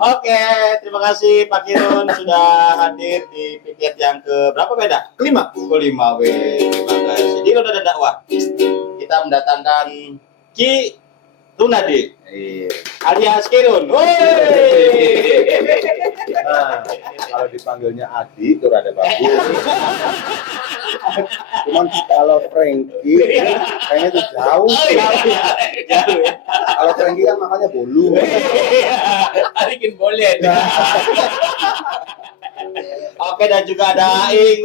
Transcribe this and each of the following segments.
Oke, terima kasih Pak Kirun sudah hadir di piket yang ke berapa beda? Kelima. Terima kasih. Di Roda Dakwah kita mendatangkan Ki Runadi alias Kirun. Nah, kalau dipanggilnya Adi itu rada bagus. Cuman kalau Frankie kayaknya itu jauh. Kalau Frankie kan makanya bolu. Bikin boleh. Oke, dan juga ada Aing.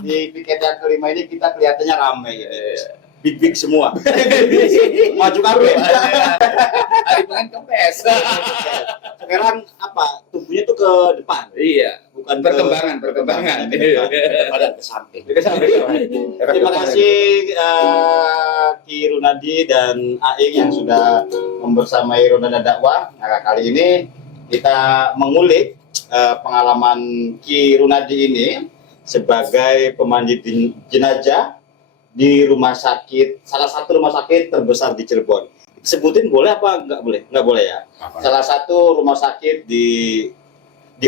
Di piket yang kelima ini kita kelihatannya ramai gitu. Big semua. Maju kabeh. Hari pengen kempes. Sekarang apa? Tubuhnya tuh ke depan. Iya, Bukan perkembangan. ke depan, ke samping. Kita sampai Terima kasih Ki Runadi dan Aing yang sudah membersamai Roda Dakwah. Nah, kali ini kita mengulik pengalaman Ki Runadi ini sebagai pemandu jenazah di rumah sakit, salah satu rumah sakit terbesar di Cirebon. Sebutin boleh apa nggak boleh? Nggak boleh ya. Apa? Salah satu rumah sakit di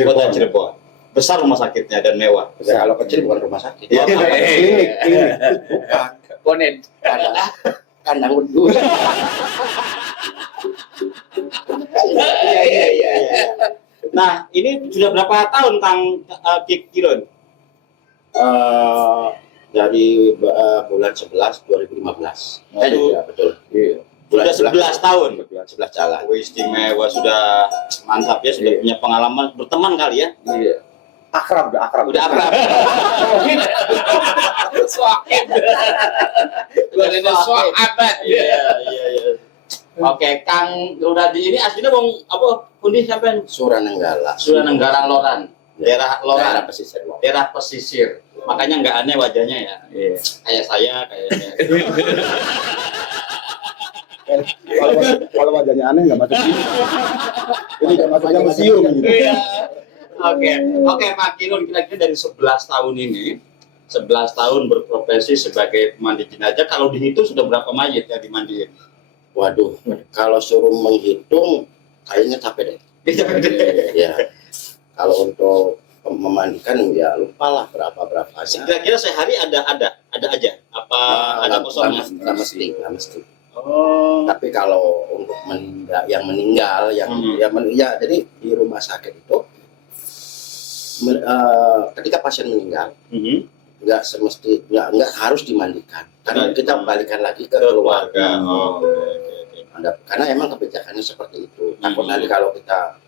kota Cirebon. Besar rumah sakitnya dan mewah. Ya, kalau kecil bukan rumah sakit. Ya, klinik. bukan konen adalah kandang wedus. Iya. Nah, ini sudah berapa tahun Kang Kirun? Dari bulan 11 2015. Aduh. Ya, betul. Iya. Sudah 11 tahun. Bulan 11 jalan. Wih, istimewa, sudah mantap ya, sudah Iya. punya pengalaman berteman kali ya. Iya. Akrab. Udah akrab. Sohib. Gua ada sohabat. Iya. Oke, Kang Runadi ini aslinya wong apa? Pundi sampean? Suranenggala. Suranenggala Loran. Daerah Daerah Loran. pesisir. Daerah pesisir. Makanya nggak aneh wajahnya ya. Iya. Kayak saya kayaknya. Kalau wajahnya aneh nggak masuk sini. Ini nggak masuknya museum gitu. Iya. Oke Pak Kirun, kira-kira dari 11 tahun ini, 11 tahun berprofesi sebagai pemandu jenazah, kalau dihitung sudah berapa mayit yang dimandiin? Waduh, kalau suruh menghitung kayaknya capek deh. Ya. Kalau untuk memandikan ya lupalah berapa aja. Kira-kira sehari ada aja? Apa ada kosongnya? Nggak mesti. Oh. Tapi kalau untuk yang meninggal, ya jadi di rumah sakit itu ketika pasien meninggal nggak harus dimandikan karena kita balikan lagi ke keluarga. Karena emang kebijakannya seperti itu. Takut nanti kalau kita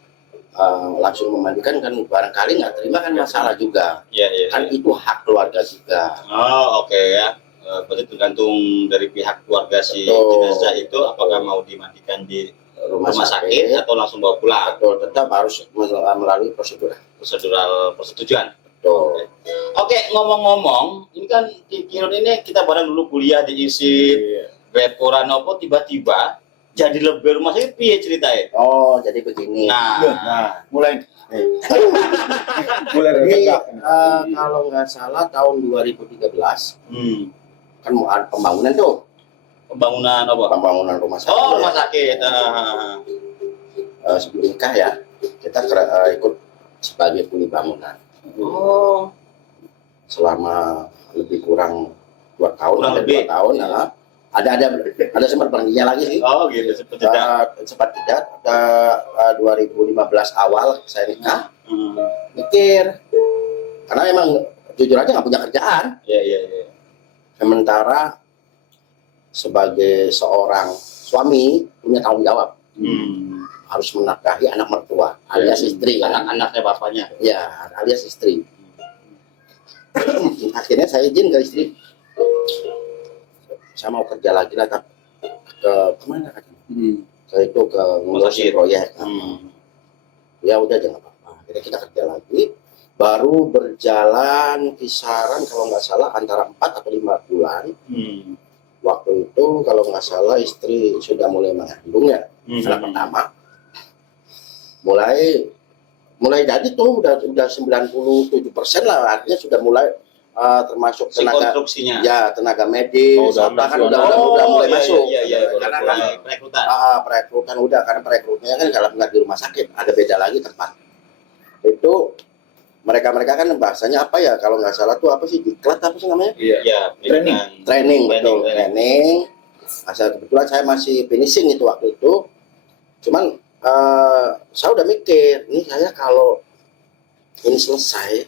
langsung memandikan kan barangkali nggak terima kan masalah juga. Iya. Kan itu hak keluarga juga. Oh, oke ya. Berarti tergantung dari pihak keluarga si Betul. jenazah itu apakah mau dimandikan di Rumah sakit atau langsung bawa pulang. Betul, tetap harus melalui prosedur. Persetujuan. Betul. Oke, ngomong-ngomong, ini kan di Kirun ini kita bareng dulu kuliah diisi reporan apa tiba-tiba jadi lebih rumah sakit piye ceritanya? Oh, jadi begini. Nah, Mulai Jadi regak. kalau nggak salah tahun 2013 kan mau ada pembangunan tuh, pembangunan apa? pembangunan rumah sakit. Oh, ya. rumah sakit. Sebelum nikah ya, kita ikut sebagai kuli bangunan Oh, selama lebih kurang 2 tahun, Kurang hampir lebih. 2 tahun. Ada sempat berhentinya lagi sih. oh gitu seperti itu. Sempat tidak. 2015 awal saya nikah, Hmm. mikir karena emang jujur aja nggak punya kerjaan. Iya. Sementara sebagai seorang suami punya tanggung jawab, harus menafkahi anak mertua alias istri kan, Anak-anaknya bapaknya. ya alias istri. Akhirnya saya izin ke istri, saya mau kerja lagi lah, tapi ke kemana katanya? Saya itu ke ngurusin proyek. Ya udah jangan apa-apa. Akhirnya kita kerja lagi, baru berjalan kisaran kalau nggak salah antara 4 atau 5 bulan. Waktu itu kalau nggak salah istri sudah mulai mengandung ya, anak pertama. Mulai jadi tuh udah 97% lah, artinya sudah mulai termasuk Si tenaga konstruksinya. ya tenaga medis, Oh, udah apa kan masuk. udah mulai iya, masuk. Iya, iya, Karena mulai kan perekrutan. perekrutan udah, karena perekrutnya kan kalau nggak di rumah sakit, ada beda lagi tempat. Itu mereka kan bahasanya apa ya, kalau nggak salah tuh apa sih, diklat apa sih namanya? Iya. Iya, pendidikan. Training, betul, Training. training. Asal kebetulan saya masih finishing itu waktu itu. Cuman saya udah mikir, ini saya kalau ini selesai,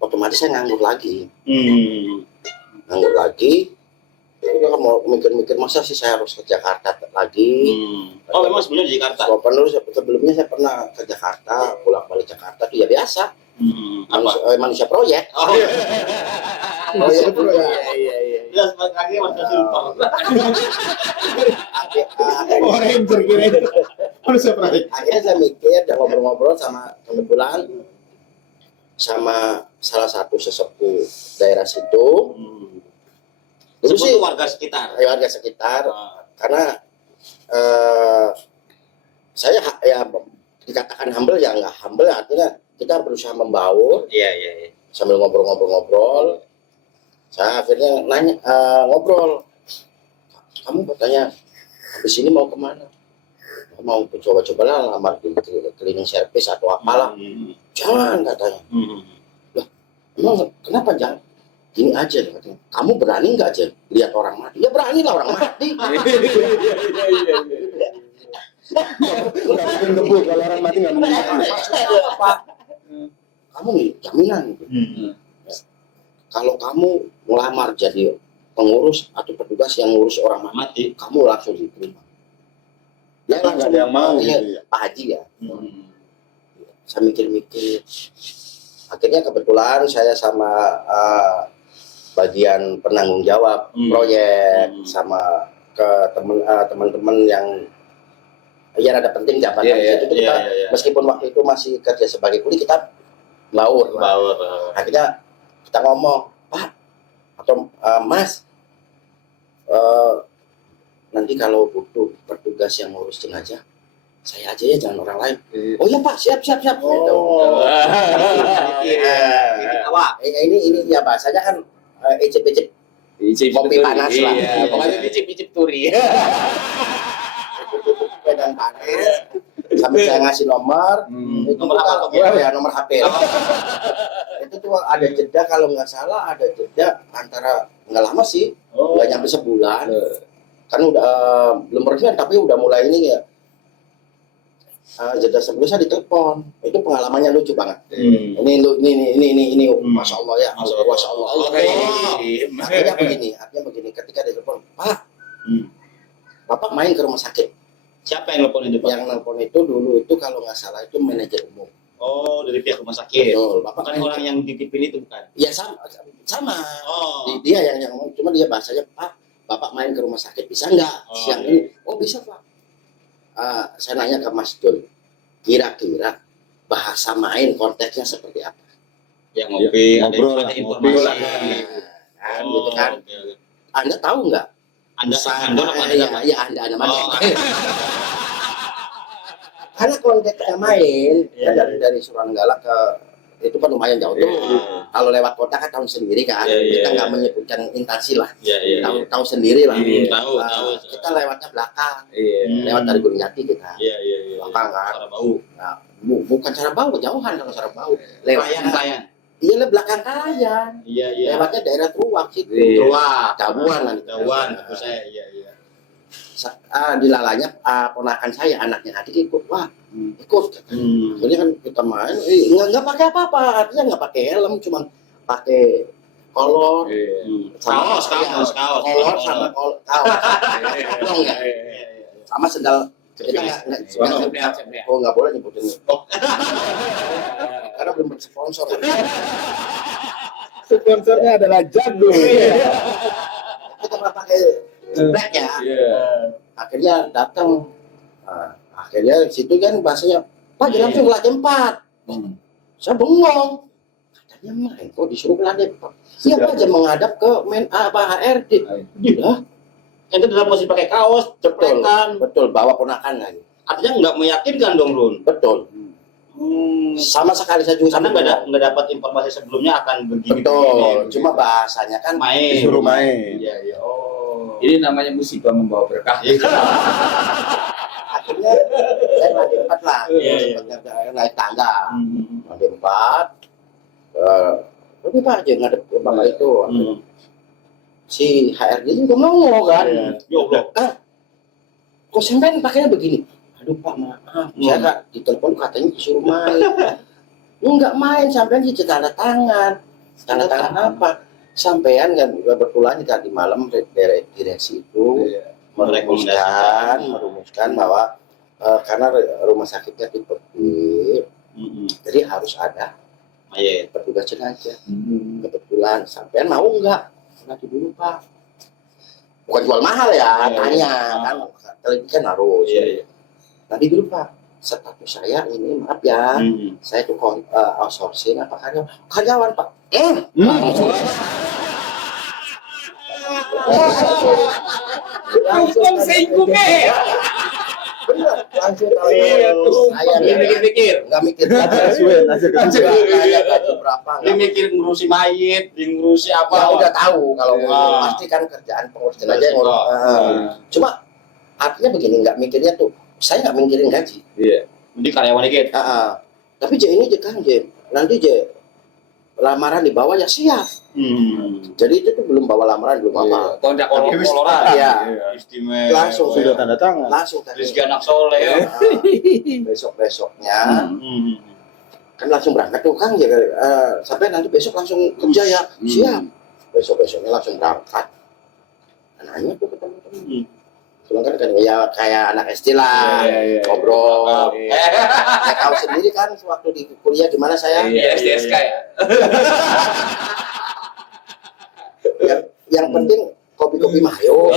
otomatis saya nganggur lagi. Nganggur lagi. Udah mau mikir-mikir, masa sih saya harus ke Jakarta lagi. Oh, memang sebelumnya di Jakarta. Walaupun dulu sebelumnya saya pernah ke Jakarta, pulang-balik Jakarta itu ya biasa. Apa? Manusia proyek. Oh, Proyek. Iya. ya sebentar lagi masuk silver. Ranger kira itu. Manusia proyek. Akhirnya saya mikir dan ngobrol-ngobrol sama kebetulan sama salah satu sesepuh daerah situ. Dulu Sebut sih warga sekitar. warga sekitar, karena saya ya dikatakan humble ya nggak humble, artinya kita berusaha membaur Iya. sambil ngobrol-ngobrol. Saya akhirnya nanya, ngobrol, kamu katanya habis ini mau kemana? Mau coba-coba lah lamar di cleaning service atau apalah. Jangan katanya. Emang kenapa jangan? Gini aja katanya, kamu berani nggak aja lihat orang mati? Ya berani lah, orang mati. Nggak mungkin ngebul kalau orang mati nggak mungkin. Apa? Kamu nih jaminan. Kalau kamu melamar jadi pengurus atau petugas yang ngurus orang mati, Mati. kamu langsung diterima. Ya Nggak ada yang mau iya, gitu ya. Pak Haji ya. Saya mikir-mikir. Akhirnya kebetulan saya sama bagian penanggung jawab proyek sama ke teman-teman yang ya ada penting jabatan Iya, itu kita meskipun waktu itu masih kerja sebagai kuli, kita baur. Akhirnya kita ngomong, Pak atau Mas, nanti kalau butuh petugas yang ngurus jenazah, saya aja ya, jangan orang lain. Oh iya Pak, siap. Gitu. Awak. Ini ya bahasanya kan icip-icip kopi panas lah. Iya, pokoknya icip-icip turi. Pedang panas. Sampai saya ngasih nomor, itu Nomor apa? ya nomor HP. Itu tuh ada jeda, kalau nggak salah ada jeda antara, nggak lama sih, nggak nyampe sebulan. Kan udah belum resmi tapi udah mulai ini ya. Jeda sebelumnya saya ditelepon, itu pengalamannya lucu banget. Ini, masya Allah ya, masya Allah. Artinya begini, ketika ditelepon, Pak, Bapak main ke rumah sakit. Siapa yang nelpon itu, Pak? Yang nelpon itu dulu itu kalau nggak salah itu manajer umum. Oh, dari pihak rumah sakit. Betul, Bapak Bukan main orang yang dititipin itu, bukan? Ya sama. Oh. Dia yang ngomong, cuma dia bahasanya, Pak, Bapak main ke rumah sakit bisa nggak siang ini? Oh bisa Pak. Saya nanya ke Mas Dul, kira-kira bahasa main konteksnya seperti apa? Yang ngopi, ngobrol, ada ngopi. informasi. Gitu kan. Oke. Anda tahu nggak? Anda apa Anda? Ya Anda mana? Oh. Karena konteksnya main kan dari Suranggala ke itu kan lumayan jauh tuh. Kalau lewat kota kan tahu sendiri kan. Kita nggak menyebutkan instansi lah. Tahu sendiri lah. Tahu. Kita lewatnya belakang. Iya. Lewat dari Gunung Jati kita. Iya. Belakang kan. Cara bau. Nah, bukan cara bau, jauhan kalau cara bau. Lewatnya Pelayan. iya lah belakang Kalayan. Iya. Lewatnya daerah Truwak situ. Tua. Jauhan lah. Jauhan. Aku saya. Iya. Di lalanya ponakan saya, anaknya adik ikut. Wah, ikut. Jadi kan kita main, nggak pakai apa-apa, artinya nggak pakai helm, cuma pakai kolor, Kaos. kolor sama kaos, dong ya, sama sendal. Kita nggak boleh nyebutin, karena belum bersponsor. Sponsornya adalah Jago. Kita nggak pakai black ya. Akhirnya datang, akhirnya situ kan bahasanya, Pak jangan langsung kelas 4. Saya bengong, katanya main kok disuruh kelas 4. Siapa aja menghadap ke HRD. Iya, Itu dalam posisi pakai kaos, betul, cepretan. betul, bawa ponakan lagi. Artinya nggak meyakinkan dong, Run. Betul. Sama sekali saya juga Karena sampai nggak dapat informasi sebelumnya akan begini. betul. Cuma bahasanya kan main. Disuruh main. Iya, iya. Oh. Ini namanya musibah membawa berkah. akhirnya saya lantai 4 lah. Iya, iya. Naik tangga. Lantai 4. Tapi Pak aja ngadep ke bapak itu. Si HRD juga mau kan. Ya Allah. Kok sampean pakainya begini? Aduh Pak maaf, saya nggak ditelepon katanya disuruh main. Enggak main, sampean sih tanda tangan. Tanda tangan apa? Sampean kan kebetulan tadi malam direksi itu merumuskan bahwa karena rumah sakitnya tipe B, jadi harus ada petugas jenazah. Kebetulan sampean mau nggak? Nanti dulu Pak. Bukan jual mahal ya, tanya kan. Televisi kan harus. Nanti dulu Pak. Status saya ini maaf ya. Saya tuh outsourcing apa karyawan Pak. Langsung singgungnya. Langsung Iya tuh. saya Mikir-mikir. nggak mikir Hasil kedua. saya gaji berapa Dia mikir ngurusi mayit, ngurusi ya apa. udah tahu kalau Ah. pasti kan kerjaan pengurus jenazah yang cuma artinya begini nggak mikirnya tuh saya nggak mikirin gaji Jadi karyawan dikit. tapi ini kan nanti lamaran di bawah ya siap jadi itu tuh belum bawa lamaran belum apa Tonjak Koloran. Iya. Istimewa. Langsung Sudah tanda tangan. langsung tadi Rizky anak soleh ya. besoknya kan langsung berangkat tuh Kang sampai nanti besok langsung kerja ya siap besoknya langsung berangkat nanya tuh ke teman-teman cuma kan ya kayak anak SD lah ngobrol saya tahu sendiri kan waktu di kuliah gimana saya SDSK ya. yang penting kopi-kopi mah ayo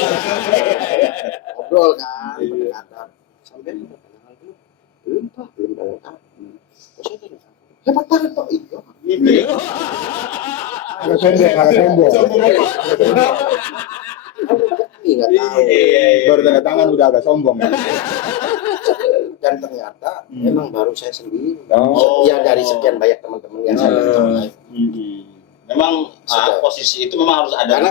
ngobrol kan pendekatan sampai belum Pak belum tanda tangan saya tanya hebat banget Pak iya Agak sombong. nggak tahu Baru tanda tangan udah agak sombong. dan ternyata memang baru saya sendiri Oh. ya dari sekian banyak teman-teman yang saya kenal Memang posisi itu memang harus ada.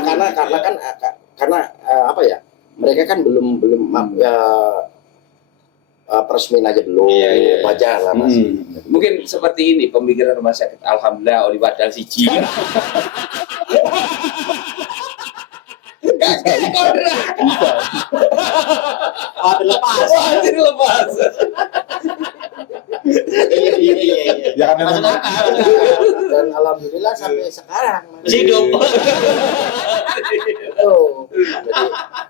karena apa ya mereka kan belum peresmian aja belum wajar lah masih Mungkin seperti ini pemikiran rumah sakit. Alhamdulillah oli badal siji. lepas. Lepas. Iya. Ya kan memang dan alhamdulillah sampai sekarang Masih hidup. Oh,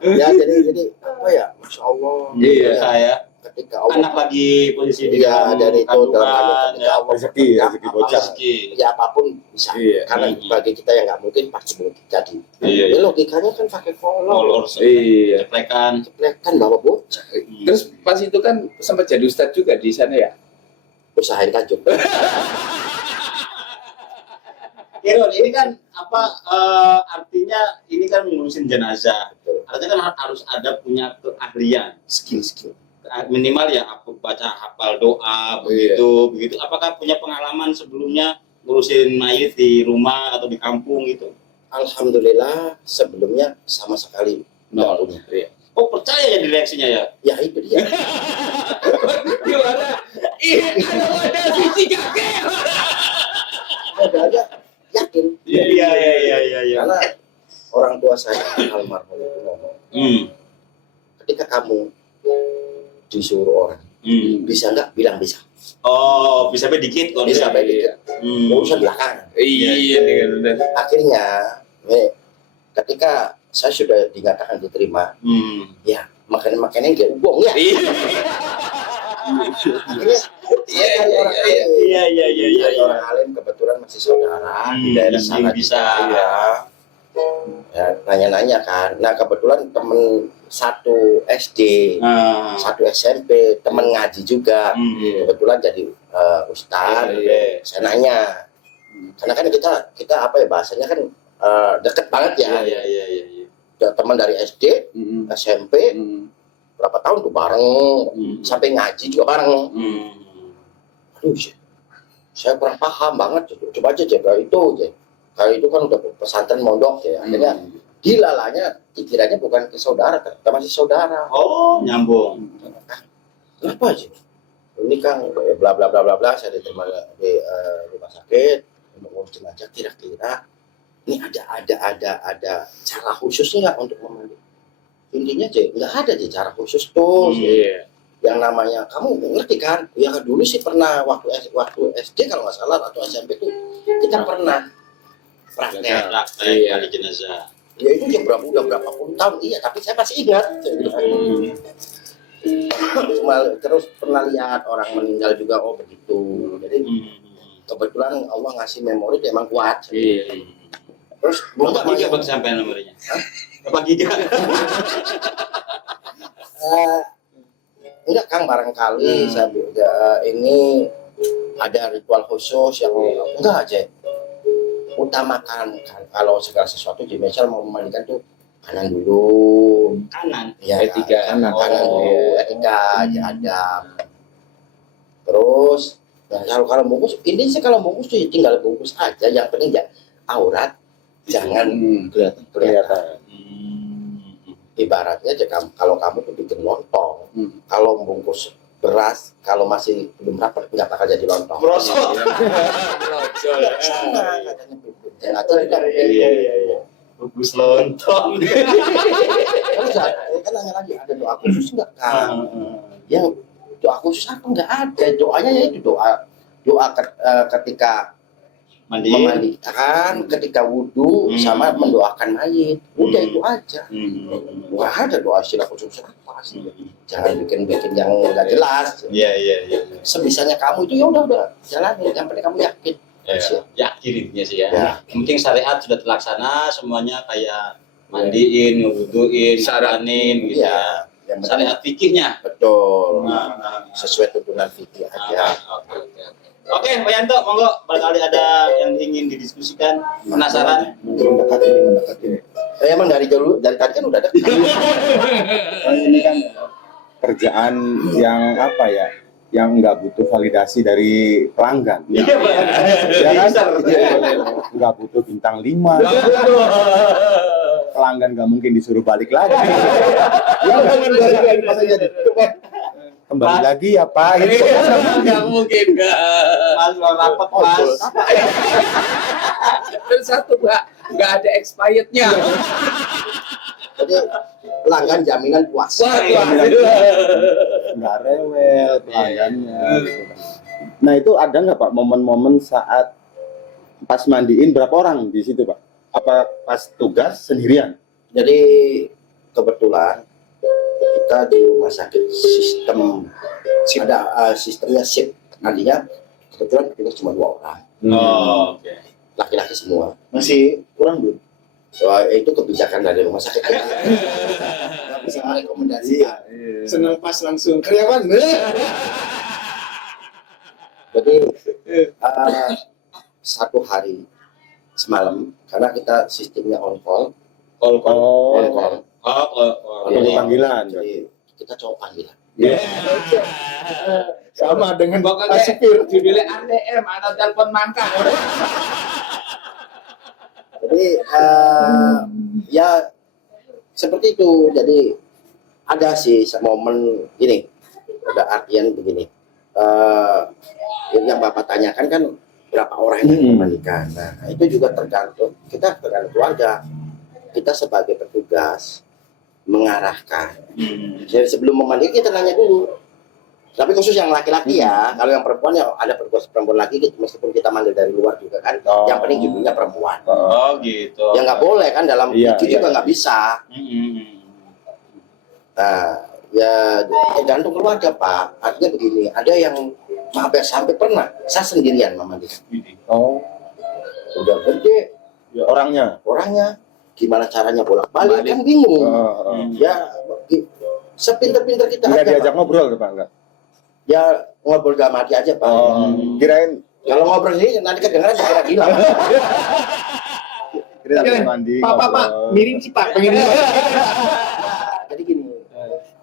jadi apa ya masya Allah Iya, saya ketika Allah anak lagi posisi di Iya, dalam dari itu kandungan, ketika Allah rezeki bocah. rezeki. ya apapun bisa Iya. karena bagi kita yang nggak mungkin pasti mungkin jadi Iya, ini logikanya kan pakai kolor Kolor, Iya. ceplekan. kan bawa bocah Terus pas itu kan sempat jadi ustadz juga di sana ya. usahain tajuk Irun, ini kan apa artinya ini kan ngurusin jenazah. Artinya kan harus ada punya keahlian, skill minimal ya aku baca hafal doa begitu. Apakah punya pengalaman sebelumnya ngurusin mayit di rumah atau di kampung gitu? alhamdulillah sebelumnya sama sekali nggak punya Oh, percaya ya direksinya ya? ya itu dia Gimana? Ada sisi kakek. ada aja yakin Iya. karena orang tua saya almarhum itu ngomong ketika kamu disuruh orang bisa nggak bilang bisa Oh, bisa dikit kok. bisa baik urusan belakangan Iya. akhirnya ketika saya sudah dinyatakan diterima ya makanan dia ubong ya akhirnya saya cari orang alim cari orang alim kebetulan masih saudara di daerah sana bisa. ya nanya-nanya kan nah kebetulan temen satu SD satu SMP temen ngaji juga kebetulan jadi ustaz saya nanya karena kan kita apa ya bahasanya kan deket banget ya teman dari SD SMP berapa tahun tuh bareng sampai ngaji juga bareng aduh saya kurang paham banget. Coba aja jaga itu aja. Kalau itu kan udah pesantren mondok ya. Akhirnya dilalanya pikirannya bukan ke saudara, kita masih saudara. Oh, nyambung. Kenapa aja? Ini kan bla bla bla bla bla, saya diterima di rumah sakit untuk ngurus jenazah. Kira-kira ini ada cara khususnya nggak untuk memandi? Intinya aja nggak ada aja cara khusus tuh. Yang namanya kamu ngerti kan? Ya dulu sih pernah waktu SD kalau nggak salah atau SMP tuh kita pernah praktek. Kali jenazah. Ya itu udah berapa puluh tahun, iya, tapi saya masih ingat. Terus pernah lihat orang meninggal juga, oh begitu. Jadi kebetulan Allah ngasih memori dia emang kuat. Terus Berapa giga bang sampai nomornya? Berapa giga? Enggak Kang, barangkali saya ini ada ritual khusus yang enggak aja. Utamakan kan, kalau segala sesuatu di misal mau memandikan tuh kanan dulu, Kanan. ya Etika. kanan dulu, etika, adab. Terus kalau bungkus, ini sih kalau bungkus tuh ya tinggal bungkus aja, yang penting ya aurat jangan kelihatan. Ibaratnya aja kalau kamu tuh bikin lontong, kalau bungkus beras kalau masih belum rapat nggak bakal jadi lontong. Brosol. Iya. Bagus lontong. Terus kan nanya lagi, ada doa khusus nggak Kang? Yang doa khusus apa nggak ada? Doanya ya itu doa ketika memandikan, ketika wudhu, sama mendoakan mayit. Udah itu aja. Nggak ada doa istilah khusus apa sih. Jangan bikin yang nggak jelas. Iya. Sebisanya kamu itu ya udah jalanin. Yang penting kamu yakin. Yakin intinya sih ya. Ya. Yang penting syariat sudah terlaksana, semuanya kayak mandiin, ngewuduin, saranin gitu ya. Yang penting Syariat fikihnya. betul. Nah. Sesuai tuntunan fikih aja. Oke, Pak Yanto, monggo barangkali ada yang ingin didiskusikan, penasaran. Mendekati. Emang dari tadi kan udah ada. Ini kan kerjaan yang apa ya? Yang nggak butuh validasi dari pelanggan. Iya, Pak. Ya kan? Iya. Nggak butuh bintang 5. Pelanggan nggak mungkin disuruh balik lagi. Ya kan? Kembali lagi ya Pak. Gitu. Nggak mungkin nggak. Mas, rapat Mas. Dan satu nggak ada expirednya. Jadi pelanggan jaminan puas. Nggak rewel pelanggannya. Gitu. Nah itu ada nggak Pak momen-momen saat pas mandiin berapa orang di situ Pak? Apa pas tugas sendirian? Jadi kebetulan kita di rumah sakit sistemnya shift. Nantinya kebetulan kita cuma 2 orang, Oh, oke. laki-laki semua. Masih kurang belum? Wah, itu kebijakan dari rumah sakit. Nggak bisa merekomendasikan. Senang pas langsung karyawan. Jadi satu hari semalam karena kita sistemnya on call. Call. Atau panggilan. Jadi kita coba panggilan. Sama dengan Pokoknya judulnya ATM, anak telepon mangkak. Jadi ya seperti itu. Jadi ada sih momen gini, ada artian begini. Yang Bapak tanyakan kan berapa orang yang memandikan. Nah itu juga tergantung keluarga. Kita sebagai petugas mengarahkan. Jadi sebelum memandikan kita nanya dulu. Tapi khusus yang laki-laki ya. Kalau yang perempuan ya ada petugas perempuan lagi. Meskipun kita manggil dari luar juga kan. Yang penting judulnya perempuan. Oh, gitu. Ya nggak boleh kan dalam fikih juga nggak bisa. Nah, ya tergantung keluarga Pak. Artinya begini, ada yang maaf ya sampai pernah saya sendirian memandikan. Oh, Udah gede orangnya. Gimana caranya bolak-balik kan bingung. Ya sepinter-pinter kita Nggak aja, diajak Pak. ngobrol tuh Pak enggak? Ya ngobrol gak mati aja Pak. Kirain Kalau ngobrol ini nanti kedengeran kira gila. lagi mandi. Pak, miring sih Pak, pengen Jadi gini,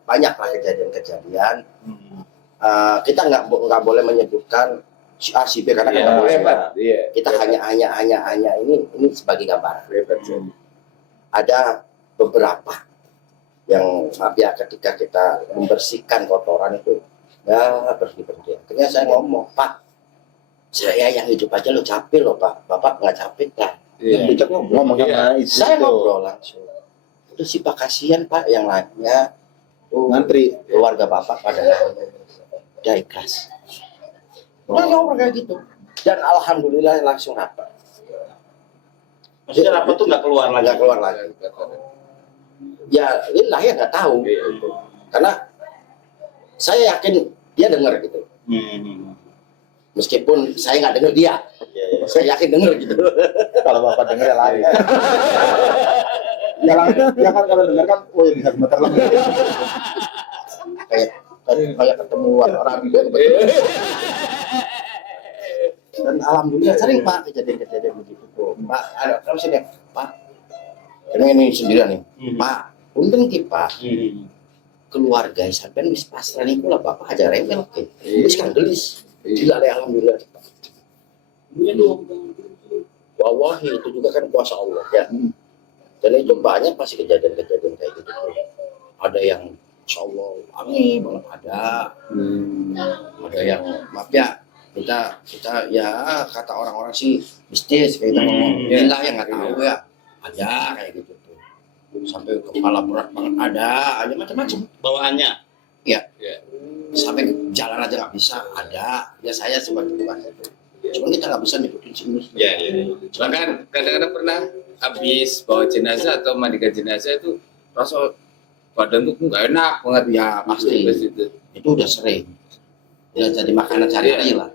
banyak lah kejadian-kejadian. Kita nggak boleh menyebutkan si A si B karena Iya, kita boleh hebat. Iya. kita hanya ini sebagai gambaran. Hebat. Ada beberapa yang maaf ya ketika kita membersihkan kotoran itu ya berhenti. Akhirnya saya ngomong, Pak, saya yang hidup aja lo capek loh Pak, Bapak nggak capek kan? Iya. Kita ngomong sama istri Saya tuh. ngobrol langsung. Itu sih Pak kasihan Pak yang lainnya tuh Ngantri. keluarga Bapak pada udah ikhlas. Udah ngobrol kayak gitu. Dan alhamdulillah langsung rapat. Maksudnya rapat tuh nggak keluar lagi. Nggak keluar lagi. Ya lillah ya nggak tahu. Karena saya yakin dia dengar gitu. Meskipun saya nggak dengar dia, saya yakin dengar gitu. Kalau bapak dengar ya lari. Ya kan kalau dengar kan, oh ya bisa gemeter lagi. kayak ketemu orang dia kebetulan. Dan alhamdulillah sering Pak kejadian-kejadian begitu tuh. Pak, ada kalau sini Pak, ini sendirian nih. Pak, untung ki Pak, keluarga sampean wis pasrah niku lah Bapak aja rewel ke. Wis kan gelis. Gila deh alhamdulillah. Wallahi itu juga kan kuasa Allah ya. Dan itu banyak masih kejadian-kejadian kayak gitu tuh. Ada yang insya Allah amin banget ada. Ada yang maaf ya kita ya kata orang-orang sih mistis kayak kita ngomong gila ya nggak tahu ya ada kayak gitu tuh sampai kepala berat banget ada macam-macam Bawaannya. sampai jalan aja nggak bisa ada ya saya sebagai Tuhan itu cuma kita nggak bisa ngikutin sinus Iya. Bahkan kadang-kadang pernah habis bawa jenazah atau mandikan jenazah itu rasa badan tuh nggak enak banget. ya pasti itu udah sering ya jadi makanan sehari-hari lah.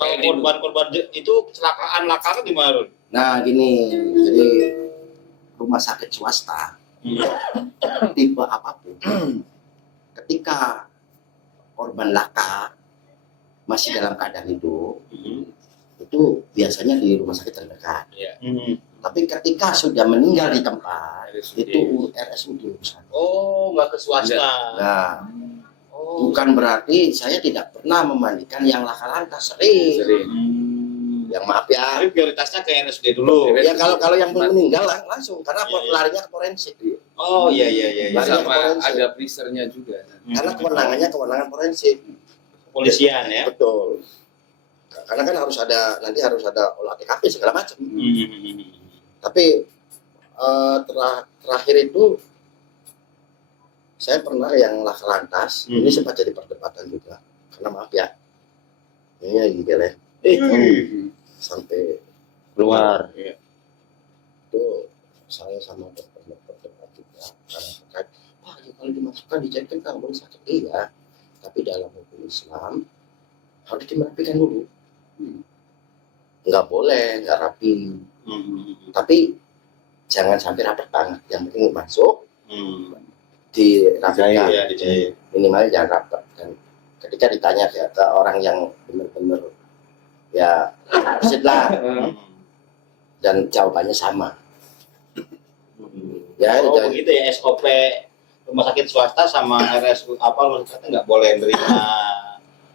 Kalau korban-korban itu kecelakaan laka di mana? Nah gini, jadi rumah sakit swasta tipe apapun, ketika korban laka masih dalam keadaan hidup, itu biasanya di rumah sakit terdekat. Tapi ketika sudah meninggal di tempat, itu RSUD urusan. Oh, nggak ke swasta. Nah, bukan berarti saya tidak pernah memandikan yang laka lantas sering. Yang maaf ya. Tapi prioritasnya ke RSUD dulu. Ya kalau yang belum meninggal langsung karena Iya, iya. larinya ke forensik. Oh iya. Larinya ke Sama forensik. ada freezernya juga. Karena kewenangan forensik. Polisian ya. Betul. Karena kan nanti harus ada olah TKP segala macam. Tapi terakhir itu saya pernah yang laka lantas. Ini sempat jadi perdebatan juga. Karena maaf ya, ini lagi geleng. Sampai Keluar. itu saya sama dokter berdebat juga. Karena terkait, wah ya kalau dimasukkan dijadikan kan boleh sakit iya. Tapi dalam hukum Islam harus dimerapikan dulu. Nggak boleh, nggak rapi. Tapi jangan sampai rapat banget. Yang penting masuk, dirapikan. Iya, dijahit. Minimal jangan rapat. Dan ketika ditanya ke orang yang benar-benar ya setelah dan jawabannya sama. Ya, Oh dan- begitu ya SOP rumah sakit swasta sama RSU rumah sakit nggak boleh nerima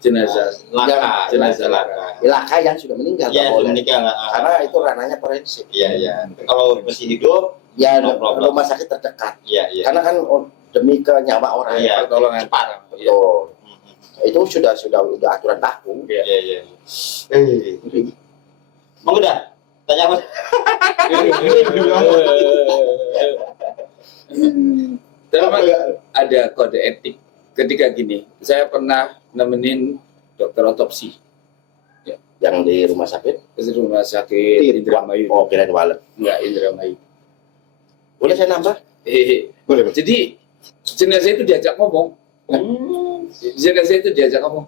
Jenazah. laka, Jenazah laka. laka yang sudah meninggal nggak Iya, boleh. menikah nggak. Karena itu ranahnya forensik. Iya. Kalau masih hidup, Ya No problem. rumah sakit terdekat. iya. Karena kan demi ke nyawa orang. Iya, Pertolongan. cepat. Betul. Itu sudah aturan baku. Iya. Mau udah? Tanya apa? Tapi ada kode etik ketika gini. Saya pernah nemenin dokter otopsi Yang di rumah sakit. di rumah sakit Indramayu. Oh, kirain walet. Enggak, Indramayu. Boleh saya nambah? Boleh. Jadi jenazah itu diajak ngomong. Jenazah itu diajak ngomong.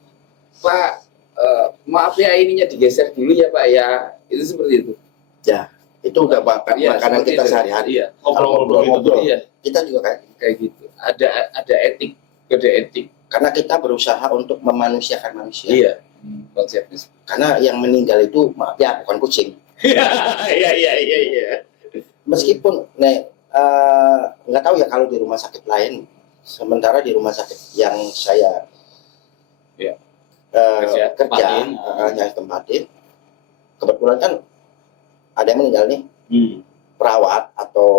Pak, maaf ya ininya digeser dulu ya Pak ya. Itu seperti itu. Ya, itu udah Iya, makanan seperti kita itu. sehari-hari. Iya, Kalau ngobrol-ngobrol, iya, kita juga kayak gitu. Ada etik, kode etik. karena kita berusaha untuk memanusiakan manusia. Iya. Konsepnya. Karena yang meninggal itu maaf ya bukan kucing. Iya. Meskipun nggak tahu ya kalau di rumah sakit lain. Sementara di rumah sakit yang saya Kerja, kerja, tempatin. yang tempatin. Kebetulan kan ada yang meninggal nih, perawat atau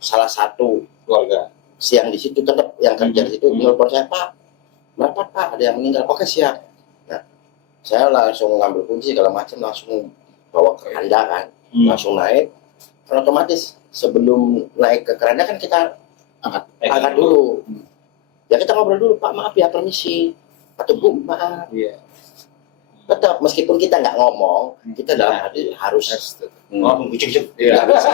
salah satu Keluarga. siang di situ tetap yang kerja di situ Hmm. nelpon saya, Pak, berapa Pak, ada yang meninggal. Oke, siap. Nah, saya langsung ngambil kunci segala macam, langsung bawa ke keranda kan, langsung naik. Kan otomatis sebelum naik ke keranda kan kita angkat dulu. Ya kita ngobrol dulu, Pak, maaf ya, permisi, atau Bu, maaf. Iya. Tetap meskipun kita nggak ngomong, kita dalam hati harus Oh, mengucuk-ucuk. Iya. nggak bisa.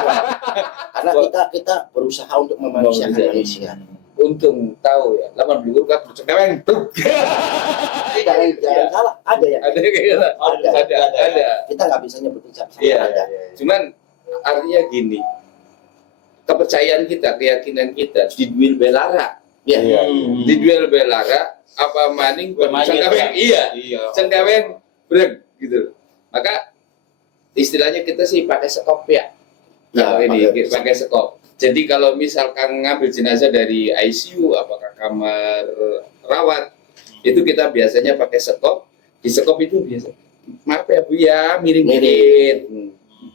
Karena kita berusaha untuk memanusiakan manusia. Untung tahu ya, lama dulu kan bercengkeweng tuh. Jangan salah, ada ya. Ada gitu. Ada. Kita nggak bisa nyebutin siapa-siapa, Iya. ada. Cuman artinya gini, kepercayaan kita, keyakinan kita di duel belara, Iya. di duel belara apa maning cengkeweng, iya, Iya. cengkeweng breng gitu. Maka istilahnya kita sih pakai sekop ya. Ya, Kalau ini pakai pakai sekop. Jadi kalau misalkan ngambil jenazah dari ICU, apakah kamar rawat, itu kita biasanya pakai sekop. Di sekop itu biasa, maaf ya Bu ya, miring dikit.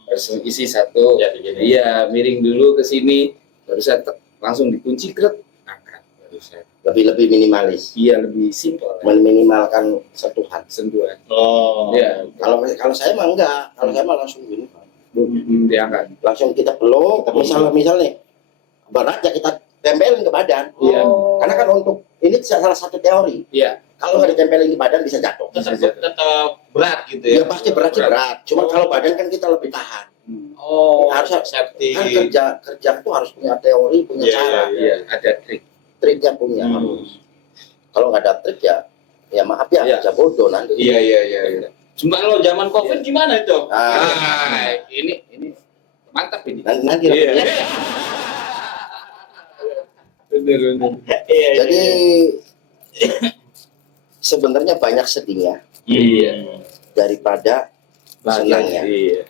Harus isi satu. Ya, begini. Iya, miring dulu ke sini, baru saya langsung dikunci krek, angkat. Baru saya. Lebih minimalis, Iya, lebih simpel. meminimalkan sentuhan. Sentuhan. Oh. Iya, Kalau saya mah enggak, kalau saya mah langsung gini, diangkat. langsung kita peluk. Misal nih berat ya kita tempelin ke badan. Iya. Karena kan untuk ini salah satu teori. Iya. Kalau nggak ditempelin di badan bisa jatuh. Tetap berat gitu ya. Ya pasti berat sih berat. Cuma kalau badan kan kita lebih tahan. Oh, Harusnya safety. Kan kerja itu harus punya teori, punya Iya, cara. Iya, ada trik. Triknya punya harus. Kalau nggak ada trik ya maaf ya, Iya. kerja bodoh nanti. Iya. Cuma kalau zaman Covid gimana itu? Nah, Ini mantap ini. nanti. Iya. Bener. Iya. Jadi sebenarnya banyak sedihnya Iya. daripada senangnya. Iya.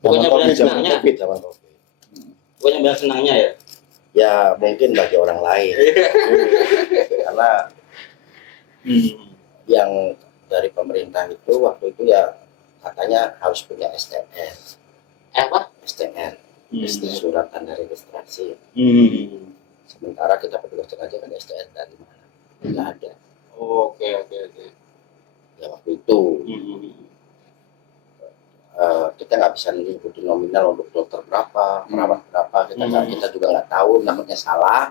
Pokoknya Zaman banyak COVID, zaman senangnya. COVID. Zaman Covid. Pokoknya banyak senangnya ya. Ya mungkin bagi orang lain. Karena yang dari pemerintah itu waktu itu ya katanya harus punya STN. Apa? STN, surat tanda registrasi. Hmm. Sementara kita petugas jenazah kan STN dari mana? Nggak ada. Oke. Ya waktu itu kita nggak bisa nyebutin nominal untuk dokter berapa, perawat berapa. Kita juga nggak tahu, namanya salah.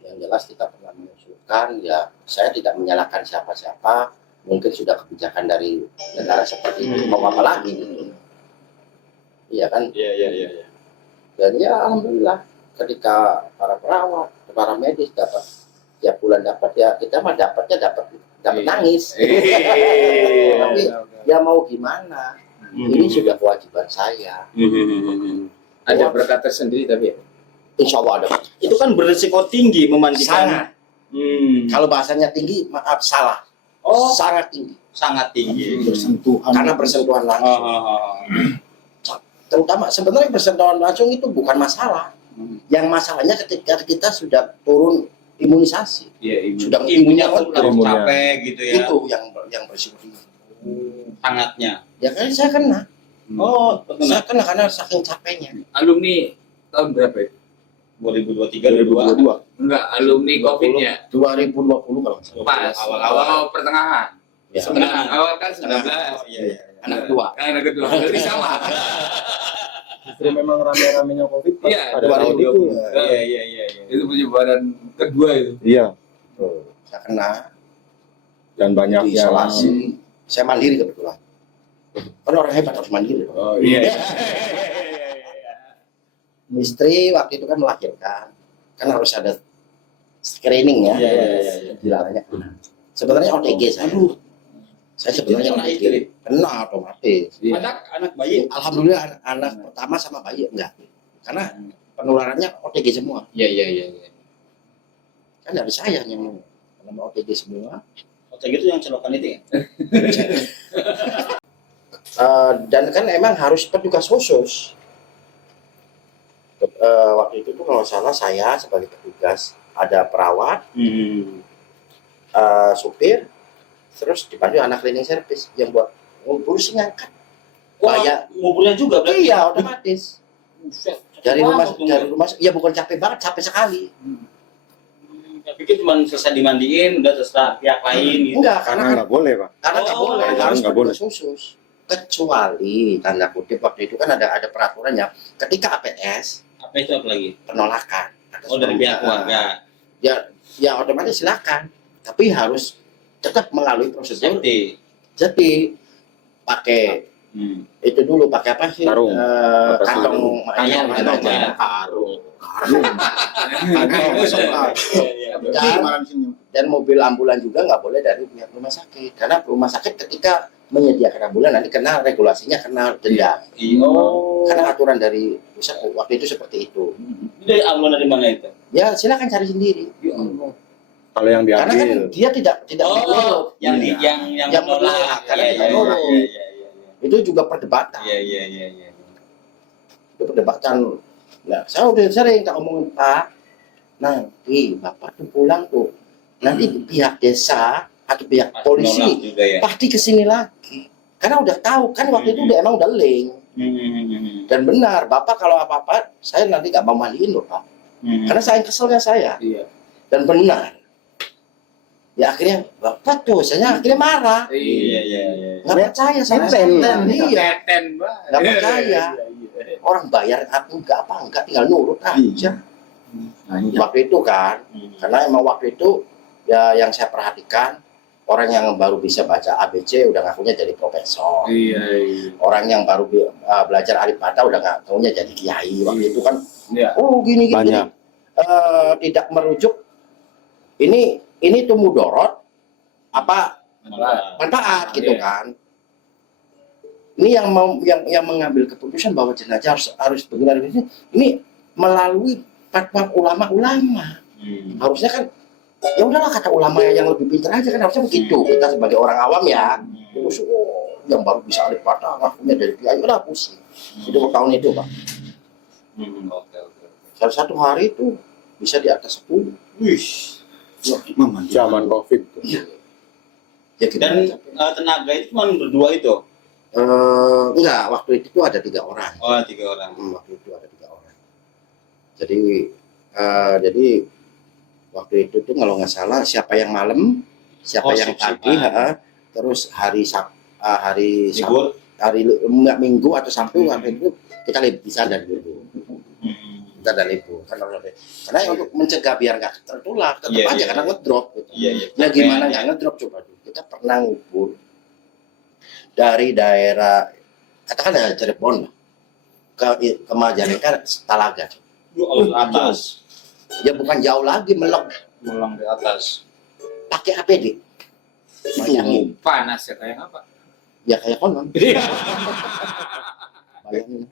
Yang jelas kita pernah mengusulkan, ya saya tidak menyalahkan siapa-siapa. Mungkin sudah kebijakan dari negara seperti ini. Mau apa lagi? Gitu. Iya kan? Iya. Dan ya alhamdulillah ketika para perawat, para medis dapat tiap bulan dapat, ya kita mah dapatnya dapat nangis. Tapi ya mau gimana? Ini sudah kewajiban saya. Ada berkat tersendiri tapi ya. Insya Allah ada. Itu kan berisiko tinggi memandikan. Sangat. Kalau bahasanya tinggi, maaf salah. Oh, Sangat tinggi. sangat tinggi. Bersentuhan. Karena bersentuhan langsung. Terutama sebenarnya bersentuhan langsung itu bukan masalah. Yang masalahnya ketika kita sudah turun imunisasi, Iya, sudah Imunnya kan udah capek gitu ya. itu yang berisiko tinggi. Hangatnya. Ya kan saya kena. Oh, Saya kena karena saking capeknya. Alumni tahun berapa ya? 2023 2022. Enggak, alumni Covid-nya. 2020 kalau nggak salah. Pas, Awal-awal. awal pertengahan. Ya. Awal kan 19. Oh, iya. Anak kedua. Anak kedua. Jadi sama. Justru memang rame-ramenya COVID pas Iya, pada tahun itu. Iya. Itu penyebaran kedua itu. Iya. Saya kena Dan banyak di yang isolasi. Saya mandiri kebetulan. Kan orang hebat harus mandiri. Oh iya. Istri waktu itu kan melahirkan, kan harus ada screening ya. Iya. Gejalanya kena. Sebenarnya OTG saya. Saya sebenarnya Itu OTG. OTG. Kena otomatis. Anak bayi. Alhamdulillah anak pertama sama bayi enggak. Karena penularannya OTG semua. Iya. Kan dari saya yang OTG semua. Otak itu yang celokan itu ya. Dan kan emang harus petugas khusus. Waktu itu tuh kalau salah saya sebagai petugas, ada perawat, supir, terus dipanggil anak cleaning service yang buat ngubur sih ngangkat. Wah, Kayak nguburnya juga berarti. iya otomatis. Buset, Dari capek rumah banget tuh. dari rumah ya bukan capek banget, capek sekali. Saya pikir cuma selesai dimandiin udah terserah pihak lain gitu. Enggak, Karena karena nggak boleh, Pak. karena nggak Oh, boleh, karena harus nggak boleh. petugas khusus. Kecuali tanda kutip waktu itu kan ada peraturannya ketika APS Apa itu apa lagi? penolakan atas Oh, dari pihak keluarga. ya otomatis silakan, tapi harus tetap melalui prosedur. Safety. Jadi pakai itu dulu, pakai apa sih? Karung. Apa sih? Kantong Kantong, kantong, kantong. karung. Iya, Dan mobil ambulan juga nggak boleh dari pihak rumah sakit, karena rumah sakit ketika menyediakan ambulan nanti kena regulasinya, kena denda. Oh. Karena aturan dari pusat waktu itu seperti itu. Dari ambulan dari mana itu? Ya silakan cari sendiri. Ya Allah. Kalau yang Karena kan diambil, dia tidak Oh, menolak. yang di Iya. yang Yang menolak. menolak, karena Iya, kita iya, nolak. iya, iya, Itu juga perdebatan. iya, iya, iya, iya. Itu perdebatan. Nah, saya udah sering tak omongin, Pak, nanti Bapak tuh pulang tuh, nanti pihak desa atau pihak Pasti nolak polisi juga ya. pasti kesini lagi. Karena udah tahu kan waktu itu udah emang udah link. Dan benar, Bapak kalau apa-apa, saya nanti nggak mau mandiin loh, Pak. Karena saya keselnya saya. Iya. Dan benar. Ya akhirnya Bapak tuh, saya akhirnya marah. Iya, iya, iya. Nggak percaya sama Neten. saya. Iya, Teten, Mbak. nggak percaya. Orang bayar aku enggak, tinggal nurut aja. Waktu itu kan, karena emang waktu itu ya yang saya perhatikan orang yang baru bisa baca ABC udah ngakunya jadi profesor. Iya. Orang yang baru belajar alif bata udah ngakunya jadi kiai. Waktu itu kan, Iya. oh gini. banyak. Tidak merujuk. Ini tuh mudorot apa manfaat gitu Iya. kan. Ini yang mengambil keputusan bahwa jenazah harus begini. Ini melalui fatwa ulama-ulama. Harusnya kan ya udahlah kata ulama yang lebih pintar aja kan, harusnya begitu. Kita sebagai orang awam ya, terus yang baru bisa alif bata ngakunya dari kiai udah pusing. Itu tahun itu, Pak. Oke, oke. Salah satu hari itu bisa di atas 10. Wih. Zaman COVID tuh. Ya kita Dan tenaga itu cuma berdua itu. enggak, waktu itu ada 3 orang. Oh, 3 orang. Waktu itu ada 3 orang. Jadi waktu itu tuh kalau nggak salah siapa yang malam, siapa yang pagi, terus hari Libur. Minggu atau Sabtu hari itu kita bisa ada libur. Kita ada libur karena untuk mencegah biar nggak tertular, tetap Iya, aja iya. karena ngedrop. Gitu. Iya, iya. Nah gimana nggak ngedrop coba? Kita pernah ngubur dari daerah katakan dari Cirebon lah, ke Majalengka Talaga. Atas. Ya bukan jauh lagi, melek Mulang di atas. pakai APD. Bayangin, Panas ya kayak apa? ya kayak konon. Bayangin.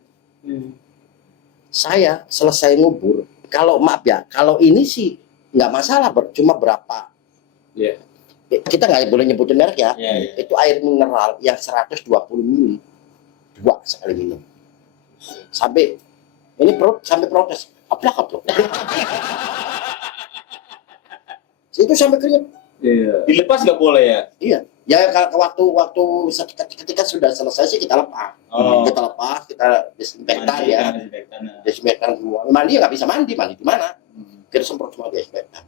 Saya selesai ngubur, kalau maaf ya, kalau ini sih nggak masalah, cuma berapa. Iya. Kita nggak boleh nyebutin merek ya. Iya, iya. Itu air mineral yang 120 mili, 2 sekali minum. Sampai ini perut sampai protes. Aplak. Itu sampai keringet. Iya. Dilepas nggak boleh ya? Iya. Ya waktu ketika sudah selesai sih kita lepas. Oh. Kita lepas, kita disinfektan ya. Disinfektan semua. Mandi nggak bisa mandi di mana? Kita semprot semua disinfektan.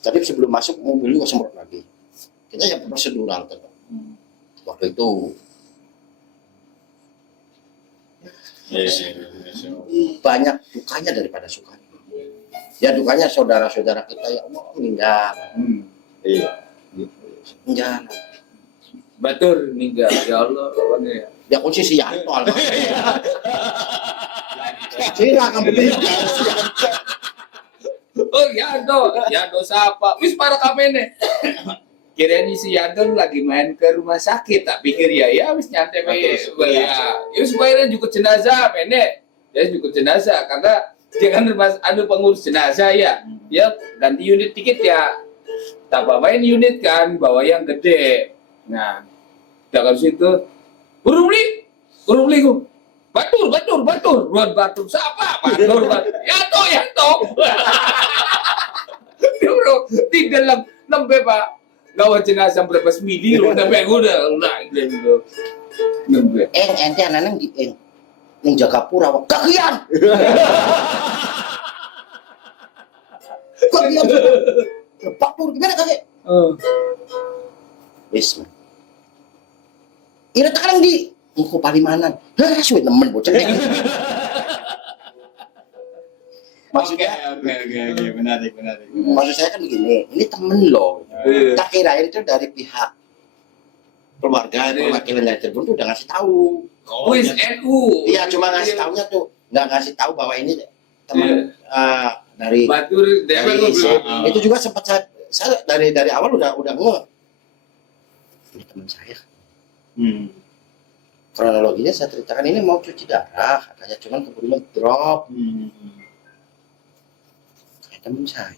Tapi sebelum masuk mobil juga semprot lagi. Kita ya prosedural tetap. Waktu itu banyak dukanya daripada sukanya. Ya dukanya saudara-saudara kita ya Allah meninggal. Iya. Meninggal. Batur meninggal ya Allah. Ya. Ya kunci si Yanto. Silakan betul. Oh Yanto siapa? Wis para kamene. Kirain si Yanto lagi main ke rumah sakit, tak pikir ya wis nyantai bae. Ya, wis bayarnya juga jenazah pendek. Ya juga jenazah karena dia kan pengurus jenazah ya. Ya ganti unit tiket ya. Tak bawain unit kan, bawa yang gede. Nah, dari situ urung beli ku. Batur. Buat batur siapa? Batur. Yanto. Bro, di dalam nembe Pak. gawa jenazah berapa semili lo sampai aku udah gitu. Ente anak-anak di ning Jagapura wah kagian. Kagian. Pak Pur gimana kakek? Wis. Ira takarang di Engko Palimanan. Hah, suwe nemen bocah. Maksudnya Oke, menarik. maksud saya kan begini, ini temen loh. Tak kirain tuh dari pihak keluarga perwakilan dari Cirebon tuh udah ngasih tahu. Wis NU. Iya, cuma ngasih taunya tuh nggak ngasih tahu bahwa ini teman dari Batur dari itu juga sempat saya dari awal udah nge ini teman saya. Kronologinya saya ceritakan ini mau cuci darah, katanya cuman kemudian drop. Kayak teman saya.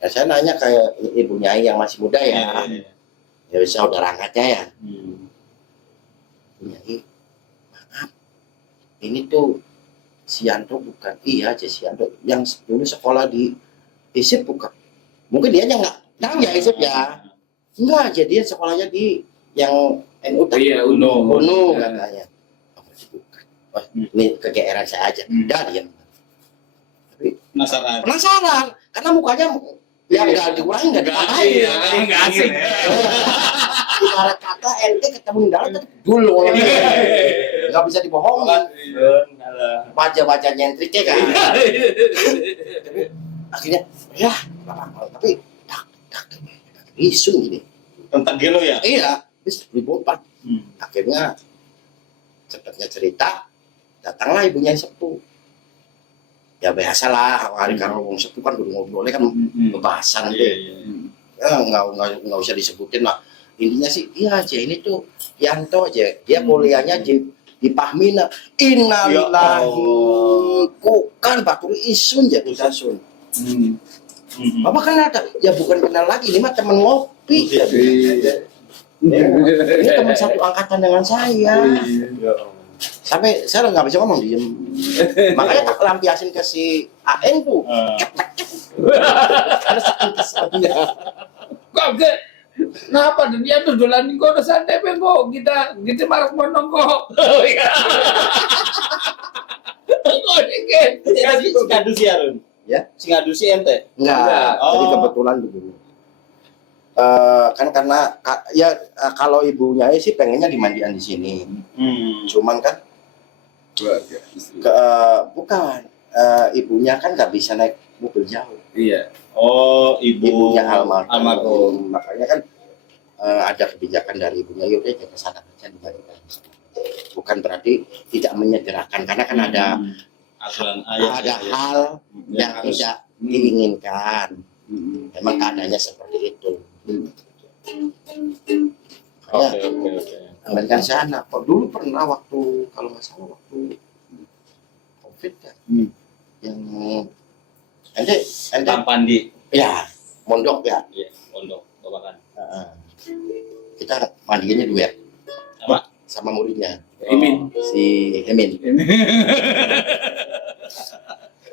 Ya, saya nanya kayak ibu Nyai yang masih muda ya. Ya bisa saudara angkatnya ya. Ibu Nyai, maaf. Ini tuh si Yanto bukan, iya aja si Yanto yang dulu sekolah di ISIP bukan. Mungkin dia aja nggak tahu ya ISIP ya. Enggak, jadi dia sekolahnya di yang NU Iya, UNO. katanya. Oh, bukan. Wah, ini kegeeran saya aja. Udah diam. Penasaran, karena mukanya yang nggak dikurangi nggak ditambahin. Iya, nggak asing. Ibarat kata ente ketemu di dalam tetap dulu. Nggak bisa dibohongin. Wajah-wajah nyentriknya kan. Akhirnya, ya, tapi isu gini. Tentang gelo ya? Iya, bis 2004. Akhirnya cepatnya cerita, datanglah ibunya sepuh. Ya biasalah, hari kalau ngomong sepuh kan udah ngobrolnya kan pembahasan itu. Ya nggak usah disebutin lah. Intinya sih, iya aja ini tuh Yanto aja. Dia kuliahnya di Pahmina. Innalillahi. Bukan Batur Isun ya Isun. Bapak kan ada, ya bukan kenal lagi, ini mah teman ngopi. Ini teman satu angkatan dengan saya. Sampai saya nggak bisa ngomong diem. Makanya tak lampiasin ke si AN tuh. Karena saking keselnya. Kok enggak? Kenapa dunia tuh dolan kok udah santai pe kok kita marak monong kok. Kok dikit. Singadusi Arun. Ya? Singadusi ente. Enggak. Oh. Jadi kebetulan begini. Kan karena kalau ibunya sih pengennya dimandian di sini. Cuman kan bukan ibunya kan nggak bisa naik mobil jauh. Iya. Oh, Ibunya almarhum. almarhum. Makanya kan ada kebijakan dari ibunya yaudah ke sana aja dimandikan. Bukan berarti tidak menyederakan karena kan ada hal yang harus tidak diinginkan. Memang keadaannya seperti itu. Oke. Amerikan sana. Kok dulu pernah waktu kalau nggak salah waktu COVID kan, yang ente Tampandi. ya mondok ya. Iya, pondok babakan. Kita mandinya duet. Apa? Sama muridnya Imin. si Emin.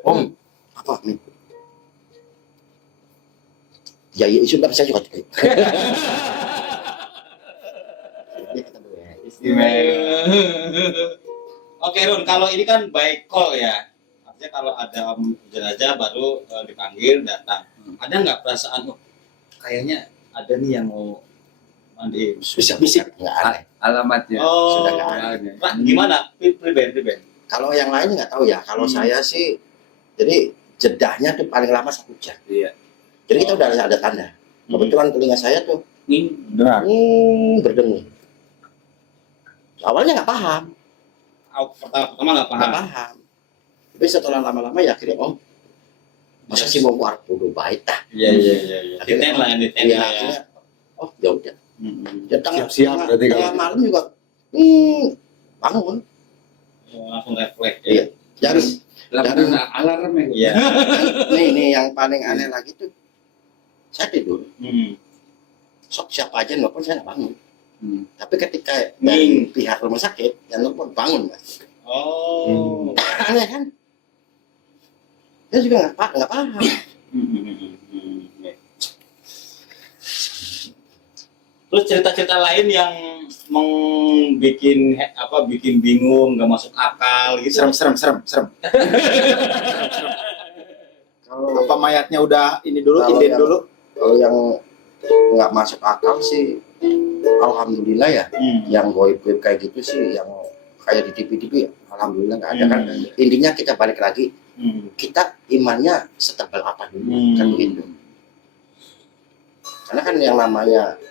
Om, apa nih? Ya isu tapi saya juga tidak. Oke Run, kalau ini kan by call ya. Artinya kalau ada jenazah baru dipanggil datang. Ada nggak perasaan kayaknya ada nih yang mau mandi? Bisik-bisik nggak aneh. Alamatnya. Oh, Sudah nggak ada. Pak, gimana? Pribadi. Kalau yang lain nggak tahu ya. Kalau saya sih, jadi jedahnya tuh paling lama 1 jam. Iya. Jadi kita udah ada tanda. Kebetulan telinga saya tuh Dengar. berdengung. Awalnya nggak paham, Pertama nggak paham. Tapi setelah lama-lama ya akhirnya masa sih mau keluar bodoh baik tah. Iya. Diten lah, diten Ya, lah ya. akhirnya, ya udah. Ya, Siap-siap berarti kalau tengah malam juga bangun. Langsung refleks Iya. ya. Dan Alarm ya. Iya. nih yang paling aneh lagi tuh, saya tidur. Hmm. Sok siapa aja nelfon saya nggak bangun. Tapi ketika Ning. dari pihak rumah sakit yang nelfon bangun mas. Oh. Aneh kan? Dia juga nggak paham. Terus cerita-cerita lain yang bikin bingung, nggak masuk akal gitu. Serem. Apa mayatnya udah ini dulu, Kalau inden yang- dulu? Kalau yang nggak masuk akal sih, alhamdulillah ya. Yang goib-goib kayak gitu sih, yang kayak di TV-TV, alhamdulillah nggak ada kan. Intinya kita balik lagi, kita imannya setebal apa dulu, kan begitu. Karena kan yang namanya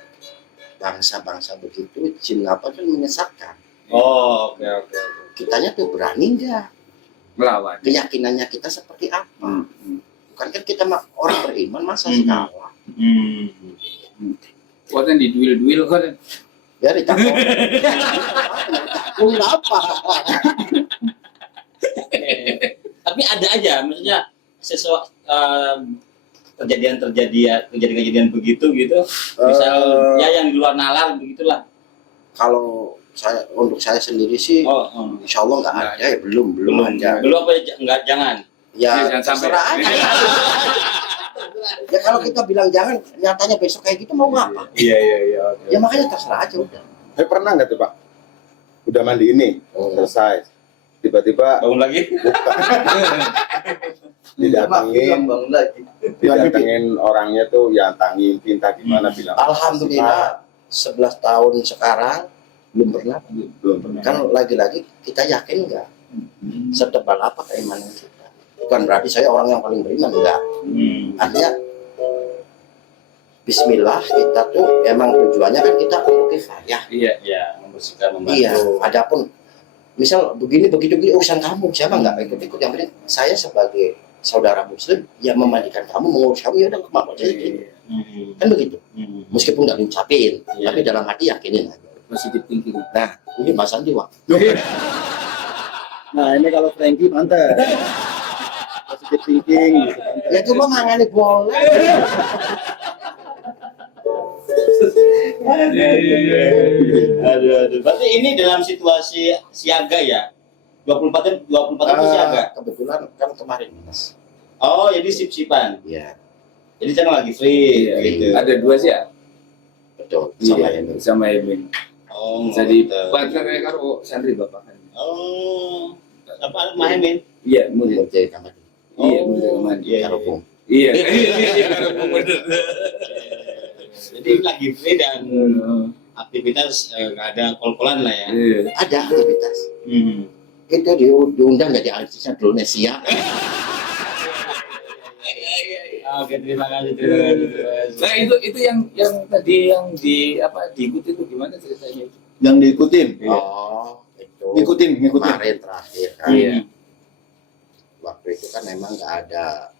bangsa-bangsa begitu, jin apa kan menyesatkan. Oh, oke. Kitanya tuh berani nggak? Melawan. Keyakinannya kita seperti apa? Bukan kan kita orang beriman masa sih Hmm. kalah? Wah kan di duel kan. Ya ditakut. Apa? Tapi ada aja, maksudnya sesuatu kejadian begitu gitu. Misal ya yang di luar nalar begitulah. Kalau untuk saya sendiri sih, insya Allah nggak ada ya, belum ada. Belum apa jangan. Ya Jangan sampai. terserah aja. Ya kalau kita bilang jangan, nyatanya besok kayak gitu mau ngapa? Iya. Ya makanya terserah aja udah. Tapi pernah nggak tuh Pak? Udah mandi ini, selesai. Tiba-tiba Bangun lagi. didatengin orangnya tuh yang tangi pinta gimana bilang. Alhamdulillah 11 tahun sekarang belum pernah. Belum pernah. Kan lagi-lagi kita yakin nggak setebal apa keimanan kita. Bukan berarti saya orang yang paling beriman, enggak. Artinya Bismillah, kita tuh emang tujuannya kan kita untuk kifayah. Iya, membersihkan, membantu. Iya, adapun misal begini begitu urusan kamu, siapa nggak ikut-ikut, yang penting saya sebagai saudara muslim yang memandikan kamu, mengurus kamu, ya udah kemampuan saya gitu. Kan begitu. Meskipun nggak diucapin, Iya. tapi dalam hati yakinin aja. Positif thinking. Nah, ini Mas Andi, Wak. Nah ini kalau Frankie mantap. Positive thinking. Gitu, mantap. Ya cuma mangani boleh. Aduh. Berarti ini dalam situasi siaga ya? 24 jam itu siaga? Kebetulan kan kemarin, Mas. Oh, jadi sip-sipan. Iya, Jadi jangan lagi free Iya, gitu. Ada dua sih ya. betul. Sama Iya, ini. sama Emin. Oh, Jadi gitu. partnernya karo santri bapak kan. Oh, apa Mahemin? Iya, murid. Menjadi kamar. Iya, Oh, murid kemana? iya. Karupung. Iya. Iya, bener. Jadi lagi free dan aktivitas nggak ada kol-kolan lah ya. Iya. Ada aktivitas. Itu diundang jadi artisnya Indonesia. Oke, terima kasih. Nah, itu yang tadi yang diikuti itu gimana ceritanya itu? Yang diikutin. Oh, itu. Ngikutin. Kemarin terakhir kan. Iya. Waktu itu kan memang nggak ada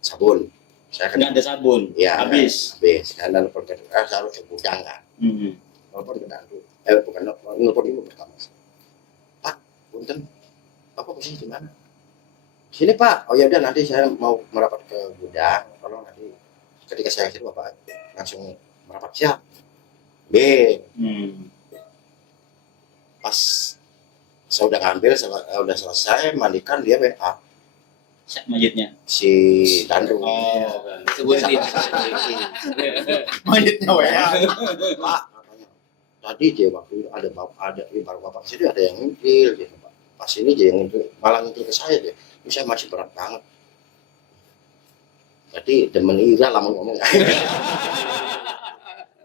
sabun. Saya kan Nggak ada sabun. ya, Habis. Kan telepon ke saya harus ke gudang kan. Mhm. Telepon ke Dandu. Bukan telepon dulu pertama. Pak, punten. Bapak posisi di mana? Sini Pak. Oh ya udah, nanti saya mau merapat ke gudang. Kalau nanti ketika saya kesini Bapak langsung merapat, siap. B. Pas saya udah ngambil, udah selesai mandikan, dia WA Mayitnya. si Dandu. Oh, Sebutin. Mayitnya WA. Pak, katanya, tadi dia waktu ada bapak sini ada yang ngintil gitu Pak. Pas ini dia yang ngintil, malah ngintil ke saya dia. Ini saya masih berat banget. Jadi demen ira lah mau ngomong.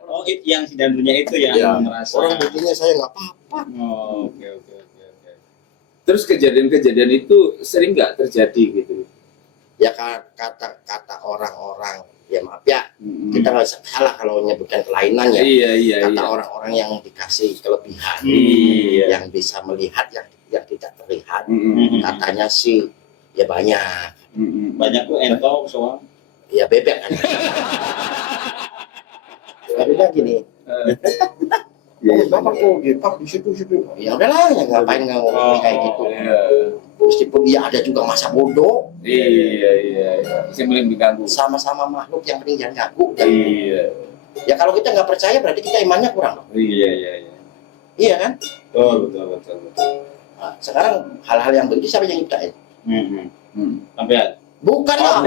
Oh, yang si dandunya itu yang Ya, merasa. orang buktinya saya nggak apa-apa. Oh, oke. Terus kejadian-kejadian itu sering nggak terjadi gitu? Ya kata orang-orang, ya maaf ya, kita nggak salah kalau menyebutkan kelainan ya. Iya. Kata orang-orang yang dikasih kelebihan, Iya. yang bisa melihat yang tidak terlihat, Mhm. katanya sih ya banyak. Banyak tuh entok soal. Ya bebek kan. Tapi kan gini, bapak kok gitu, Pak, di situ. Ya udahlah, ya ngapain ngomong kayak gitu. Iya. Meskipun dia ada juga masa bodoh, Iya. Sebelum diganggu. sama-sama makhluk yang penting jangan ganggu. Iya. Ya kalau kita nggak percaya berarti kita imannya kurang. Iya. Iya kan? Betul. Nah, sekarang hal-hal yang begitu siapa yang nyiptain? Sampai Bukan lah.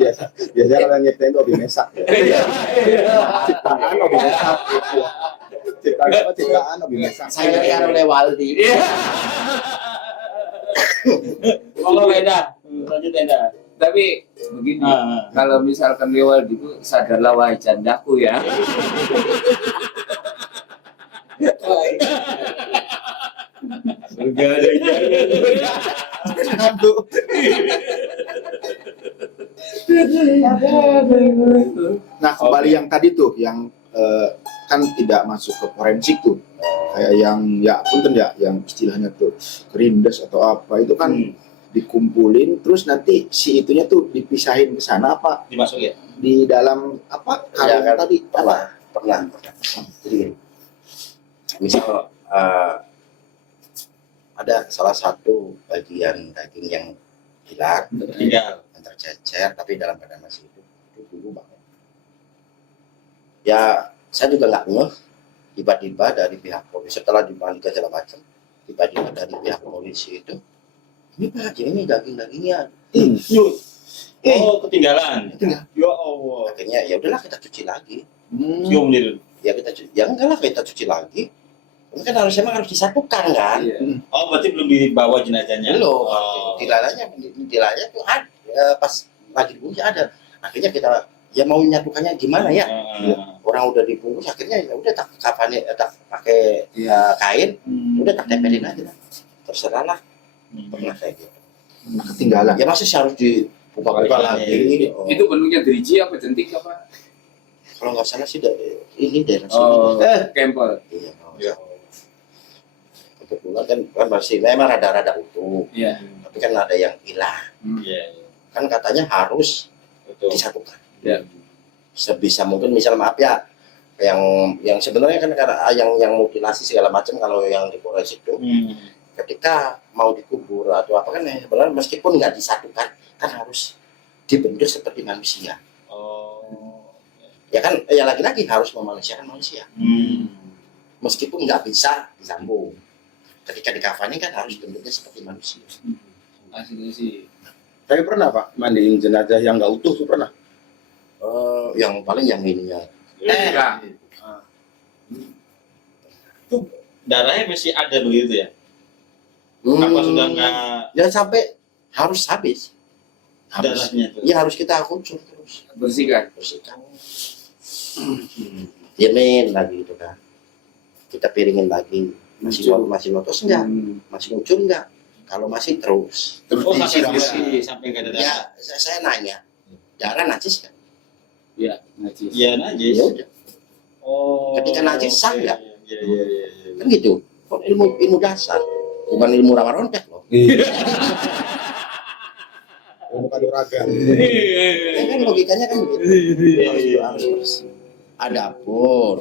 Biasanya kalau yang nyiptain itu Obi Mesak. Ya. Ciptaan Obi Mesak. Gitu. Ciptaan Obi Mesak. Saya kan oleh Waldi. Kalau Enda, lanjut Enda. Tapi begini, kalau misalkan lewat itu sadarlah wahai jandaku ya. Surga ada Nah, kembali yang tadi tuh, yang kan tidak masuk ke forensik tuh, kayak yang ya punten ya, yang istilahnya tuh kerindes atau apa itu kan dikumpulin, terus nanti si itunya tuh dipisahin ke sana apa dimasukin. di dalam apa Ya, kalung kan, tadi apa? pernah. Jadi gini, misal ada salah satu bagian daging yang hilang, Tinggal. yang tercecer, tapi dalam keadaan masih hidup, itu dulu banget. Ya, saya juga nggak ngeh, tiba-tiba dari pihak polisi setelah dimandikan segala macam, tiba-tiba dari pihak polisi itu, ini Pak, ini daging-dagingnya. Oh, ketinggalan. Ketinggalan. Ya Allah. Akhirnya ya udahlah kita cuci lagi. Cium dia dulu. Ya kita cuci, ya enggak lah kita cuci lagi. Ini kan harus disatukan kan. Iya. Oh, berarti belum dibawa jenazahnya. Belum. Oh. Tilanya tuh ada, pas lagi dibungkus ada. Akhirnya kita ya mau menyatukannya gimana ya? Orang udah dibungkus akhirnya ya udah tak kafannya tak pakai ya kain, udah tak tempelin aja lah. Terserah lah. Pernah kayak gitu. Nah, ketinggalan. Ya masih harus dibuka-buka lagi. Oh. Itu bentuknya driji apa jentik apa? Kalau nggak salah sih ini daerah Oh, sini. kempel. Iya. Kebetulan kan masih memang rada-rada utuh, Iya. tapi kan ada yang hilang. Iya. Kan katanya harus Betul. disatukan. Ya. Sebisa mungkin, misal maaf ya, yang sebenarnya kan karena yang mutilasi segala macam kalau yang di forensik itu ketika mau dikubur atau apa kan ya, sebenarnya meskipun nggak disatukan kan harus dibentuk seperti manusia. Oh. Ya kan ya lagi-lagi harus memanusiakan manusia. Meskipun nggak bisa disambung. Ketika dikafani kan harus bentuknya seperti manusia. Aslinya sih. Tapi pernah Pak mandiin jenazah yang nggak utuh tuh pernah? Yang paling yang ininya. Enggak. Darahnya masih ada begitu ya? Apa sudah nggak Jangan sampai harus habis. darahnya tuh? Ya harus kita kucur terus. Bersihkan. Bersihkan. Diemin lagi gitu kan. Kita piringin lagi. Masih notos enggak? Masih ngucur enggak? Kalau masih terus. Oh, disiram sampai nggak ada darah. Ya, saya nanya. Darah najis kan? Iya, najis. Iya, najis. Ya udah. Oh. Ketika najis sah nggak? Iya. Kan gitu. Kan ilmu dasar. Bukan ilmu rawa-rontek loh. Bukan olahraga. Ya kan logikanya kan begitu. Harus bersih. Adapun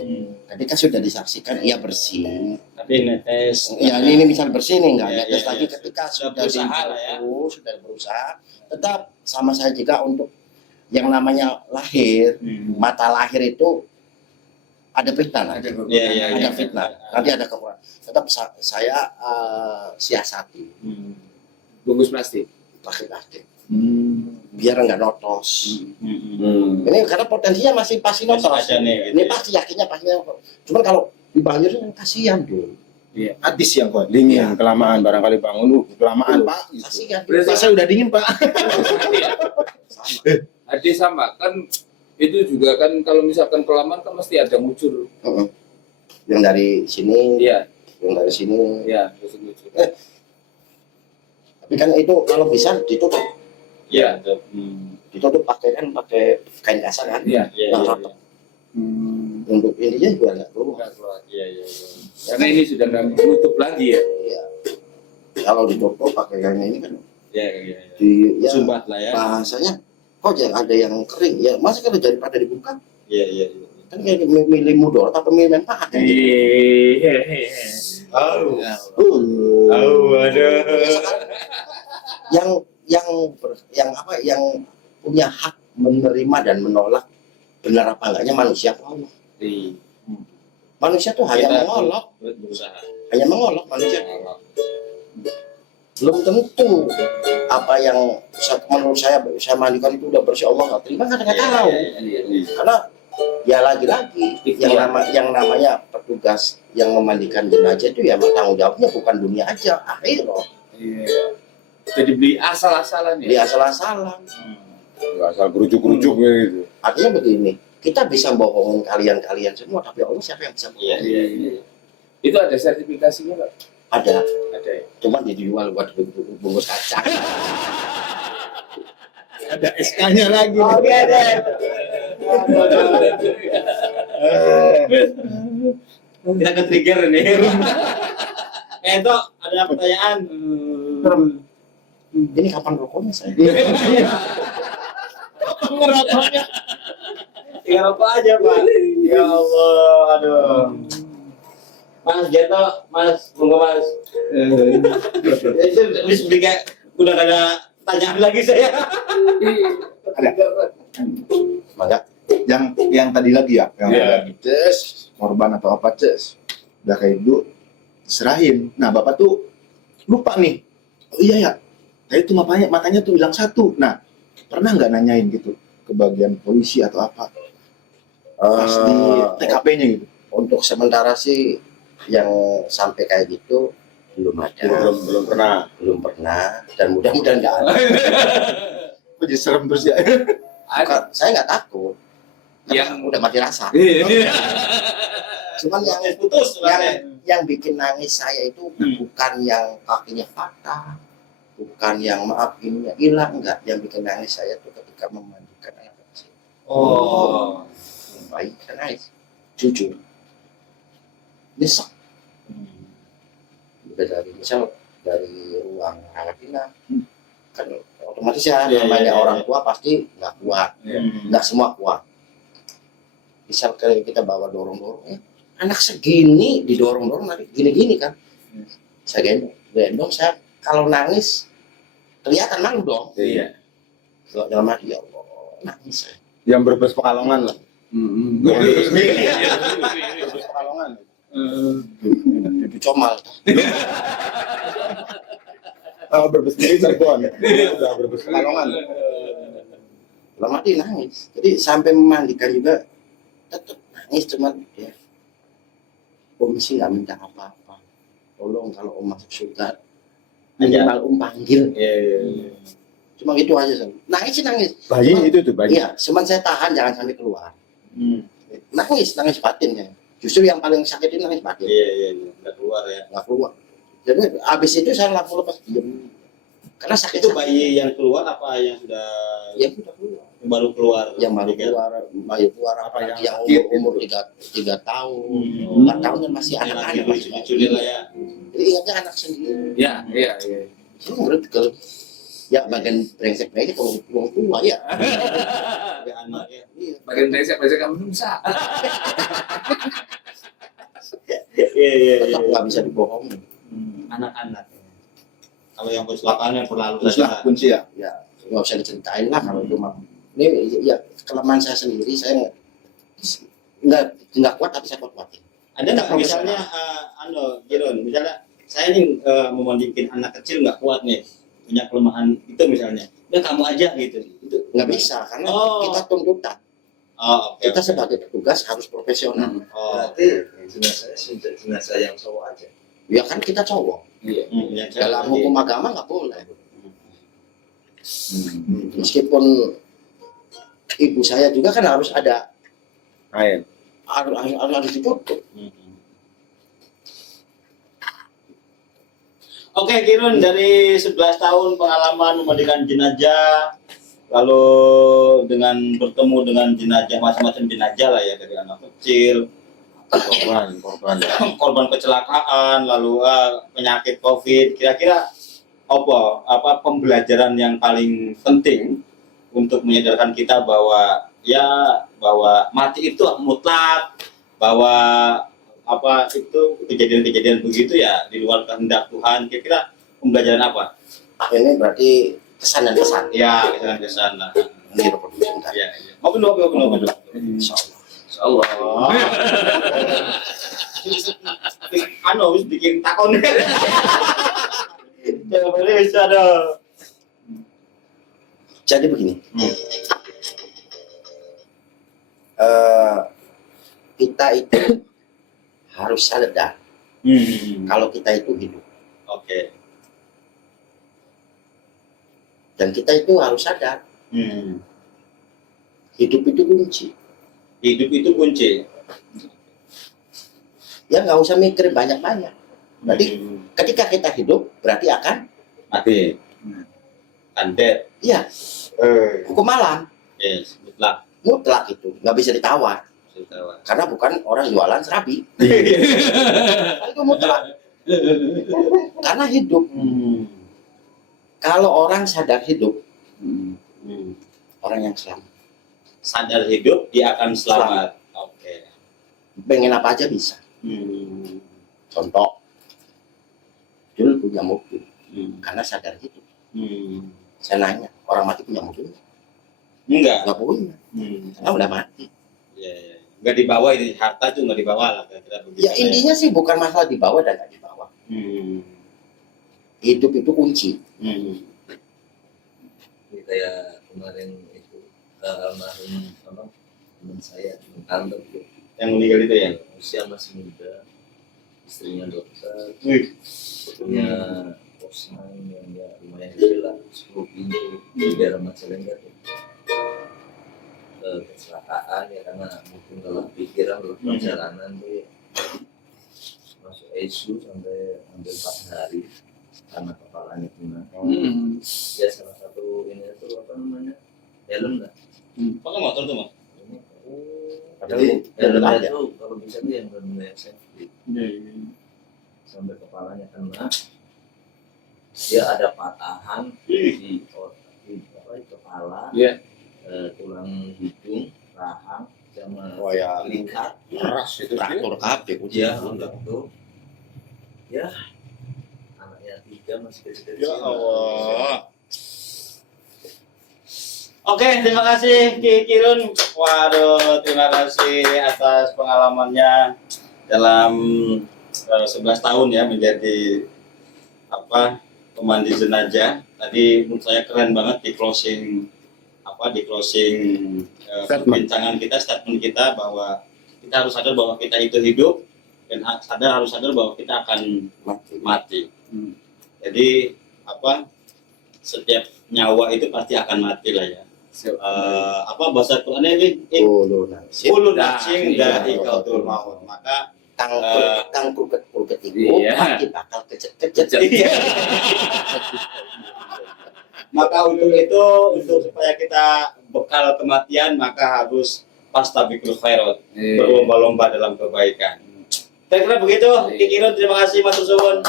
ketika sudah disaksikan ia bersih. Tapi netes. Ya ini misal bersih nih enggak Iya, netes iya, lagi iya. ketika Sudah sudah berusaha lah ya. sudah berusaha. Tetap sama saya juga untuk yang namanya lahir, mata lahir itu ada fitnah nanti. Iya. Ada fitnah, nanti ada kekurangan. Tetap saya siasati Bungkus plastik. pakai plastik biar nggak notos. Hmm. Ini karena potensinya masih pasti notos. Masih ada nih, gitu Ini ya. pasti yakinnya pasti notos. Cuman kalau di banjir kan kasihan tuh. Hadis yang kuat. Dingin, kelamaan barangkali bangun, kelamaan Pak. Gitu. Kasihan. Berarti- Saya udah dingin Pak. Sama. Ada sama kan itu juga kan kalau misalkan kelamaan kan mesti ada ngucur. Yang dari sini, Iya, yang dari sini. iya, terus ngucur. Tapi kan itu kalau bisa ditutup, Iya. ditutup pakai kain kasar kan. Iya. Yang rapat. Untuk ininya juga nggak keluar. Iya. Karena ini sudah nggak menutup lagi ya. Iya. Kalau ditutup pakai kain ini kan Iya. di ya, Sumbat lah ya. bahasanya kok jangan ada yang kering ya masa kalau daripada dibuka Iya. kan kayak milih mudarat atau milih manfaat kan gitu. Ada. Ya, sekarang yang punya hak menerima dan menolak benar apa enggaknya manusia apa Allah. Manusia tuh hanya mengolok Berusaha. manusia. belum tentu apa yang menurut saya mandikan itu udah bersih, Allah nggak terima, kan nggak tahu. Karena ya lagi-lagi yang namanya petugas yang memandikan jenazah itu ya tanggung jawabnya bukan dunia aja, akhirat. Iya. Jadi beli asal-asalan ya. Dia asal-asalan. Nggak asal gerujuk-gerujuk gitu. Artinya begini, kita bisa bohongin kalian semua, tapi Allah siapa yang bisa bohongin? Iya. Itu ada sertifikasinya, Pak? Ada, Ada ya. cuman dijual buat bungkus kacang. Ada SK-nya lagi. Oke deh. Kita ke trigger nih. Itu ada pertanyaan. Ini kapan rokoknya saya? Ngerokoknya. Tinggal rokok aja, Pak. Ya Allah, aduh. Mas Geto, Mas, monggo Mas. Itu wis kayak udah gak ada pertanyaan lagi saya. Maka Yang tadi lagi ya, yang Iya. lagi Ces, korban atau apa Ces, udah kayak itu serahin. Nah bapak tuh lupa nih. Oh iya ya, tadi tuh matanya tuh hilang satu. Nah pernah nggak nanyain gitu ke bagian polisi atau apa pas di TKP-nya gitu? untuk sementara sih yang sampai kayak gitu belum ada, Belum pernah. belum pernah, dan mudah-mudahan nggak ada. Kok jadi serem terus ya? Bukan, saya nggak takut, karena Yang- udah mati rasa. Iya. Cuman yang Putus yang bikin nangis saya itu bukan yang kakinya patah, bukan yang maaf ininya hilang, enggak. Yang bikin nangis saya itu ketika memandikan anak kecil. Oh. Baik, nangis, jujur, nyesek. Udah dari misal dari ruang karantina, kan otomatis ya Iya, namanya iya, iya. orang tua pasti nggak kuat, nggak semua kuat. Misal kayak kita bawa dorong-dorong, anak segini didorong-dorong nanti gini-gini kan. Saya gendong, saya kalau nangis kelihatan malu dong. Iya. Kalau dalam hati ya Allah, nangis saya. Yang Brebes Pekalongan lah. Brebes Pekalongan. Bibi comal. Brebes sendiri Cirebon. Udah Brebes Pekalongan. Dalam hati nangis. Jadi sampai memandikan juga tetap nangis, cuman ya Om sih nggak minta apa-apa. Tolong kalau Om masuk surga minimal Om panggil. Cuma gitu aja Sam. Nangis sih nangis. Bayi Cuman- itu tuh bayi. Iya, cuman saya tahan jangan sampai keluar. Nangis batinnya. Justru yang paling sakit itu nangis batin. Iya, nggak keluar ya. Nggak keluar. Jadi abis itu saya langsung lepas diem. Karena sakit Itu bayi yang keluar apa yang sudah yang udah keluar. baru keluar? Yang baru keluar, bayi keluar apa Apa yang yang umur tiga tahun, 4 tahun kan masih anak-anak. Lucu-lucu lah ya. Jadi ingatnya anak sendiri. Iya. Saya menurut kalau ya bagian brengsek kalau uang tua ya. Ya anaknya. Iya. Bagian besek kamu nusa. Iya. Tetap nggak bisa dibohongin. Anak-anak. Kalau yang kecelakaan yang berlalu Terus lah saja. kunci ya. Ya nggak usah diceritain lah kalau itu mah. Ini ya kelemahan saya sendiri, saya nggak kuat tapi saya kuat-kuatin. Ada nggak misalnya, Giron, misalnya saya ini memandikan anak kecil nggak kuat nih, punya kelemahan itu misalnya, udah kamu aja gitu. Itu Nggak bisa karena Oh. kita tuntutan. Oh, oke. Kita sebagai petugas harus profesional. Oh, jenazah yang cowok aja. Ya kan kita cowok. yang saya Dalam tadi. hukum agama nggak boleh. Meskipun ibu saya juga kan harus ada, Air. harus ditutup. Oke, Kirun, dari 11 tahun pengalaman memandikan jenazah, lalu dengan bertemu dengan jenazah, macam-macam jenazah lah ya, dari anak kecil, korban kecelakaan, lalu penyakit COVID, kira-kira apa pembelajaran yang paling penting untuk menyadarkan kita bahwa mati itu mutlak, bahwa apa itu kejadian-kejadian begitu ya di luar kehendak Tuhan. Kira-kira pembelajaran apa? Ini berarti kesan dan kesan. Ya, kesan lah. Ini reproduksi sebentar. Ya, ya. Ngopi. Insya Allah. Allah. Wis bikin takon. Indonesia dong. Jadi begini, kita itu harus sadar kalau kita itu hidup, Oke. dan kita itu harus sadar hidup itu kunci. Hidup itu kunci. Ya nggak usah mikir banyak-banyak. Berarti ketika kita hidup berarti akan mati. Undead. ya hukum malam Yes, mutlak. mutlak, itu nggak bisa ditawar karena bukan orang jualan serabi. Itu mutlak karena hidup. Kalau orang sadar hidup, orang yang selamat. Sadar hidup, dia akan selamat. Oke. Pengen apa aja bisa. Contoh, dulu punya mobil karena sadar hidup. Saya nanya, orang mati punya mobil? Enggak. Nggak punya, karena udah mati. Ya, ya. Nggak dibawa ini, harta tuh nggak dibawa lah. Kira-kira begitu. Ya intinya sih bukan masalah dibawa dan nggak dibawa. Hidup itu kunci. Ini kayak kemarin itu almarhum apa teman saya teman kantor tuh, Yang meninggal itu ya. usia masih muda, istrinya dokter, Wih. punya kosan yang ya lumayan kecil lah, 10 pintu di daerah Majalengka tuh. Kecelakaan ya karena mungkin kalau pikiran dalam perjalanan tuh ya, masuk ICU sampai hampir 4 hari karena kepalanya kena. Ya salah satu ini itu apa namanya, helm lah. Pakai motor tuh, Mas? Padahal Helmnya ada. itu kalau bisa tuh yang benar-benar safety. Sampai kepalanya kena, dia ada patahan di otak, di apa, di kepala, Iya. tulang hidung, rahang, sama Oh ya, likat. Keras itu. traktor kabeh Ya, ujian. untuk itu, ya anaknya 3 masih kecil-kecil. Ya Allah. Oke, terima kasih Ki Kirun. Waduh, terima kasih atas pengalamannya dalam 11 tahun ya menjadi pemandi jenazah. Tadi menurut saya keren banget di closing perbincangan kita, statement kita bahwa kita harus sadar bahwa kita itu hidup dan harus sadar bahwa kita akan mati. Jadi setiap nyawa itu pasti akan mati lah ya. Bahasa Qurannya ini Ulun ulun nafsin Iya. dha'iqatul maut. Maka kang pulket itu Iya. pasti bakal kecet-kecet. maka untuk supaya kita bekal kematian maka harus fastabiqul khairat, berlomba-lomba dalam kebaikan. Kira-kira begitu. Ki Kirun, terima kasih Mas Suwun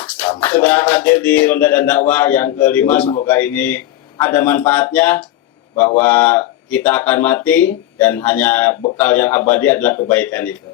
sudah hadir di Ronda dan Dakwah yang kelima. Semoga ini ada manfaatnya bahwa kita akan mati dan hanya bekal yang abadi adalah kebaikan itu.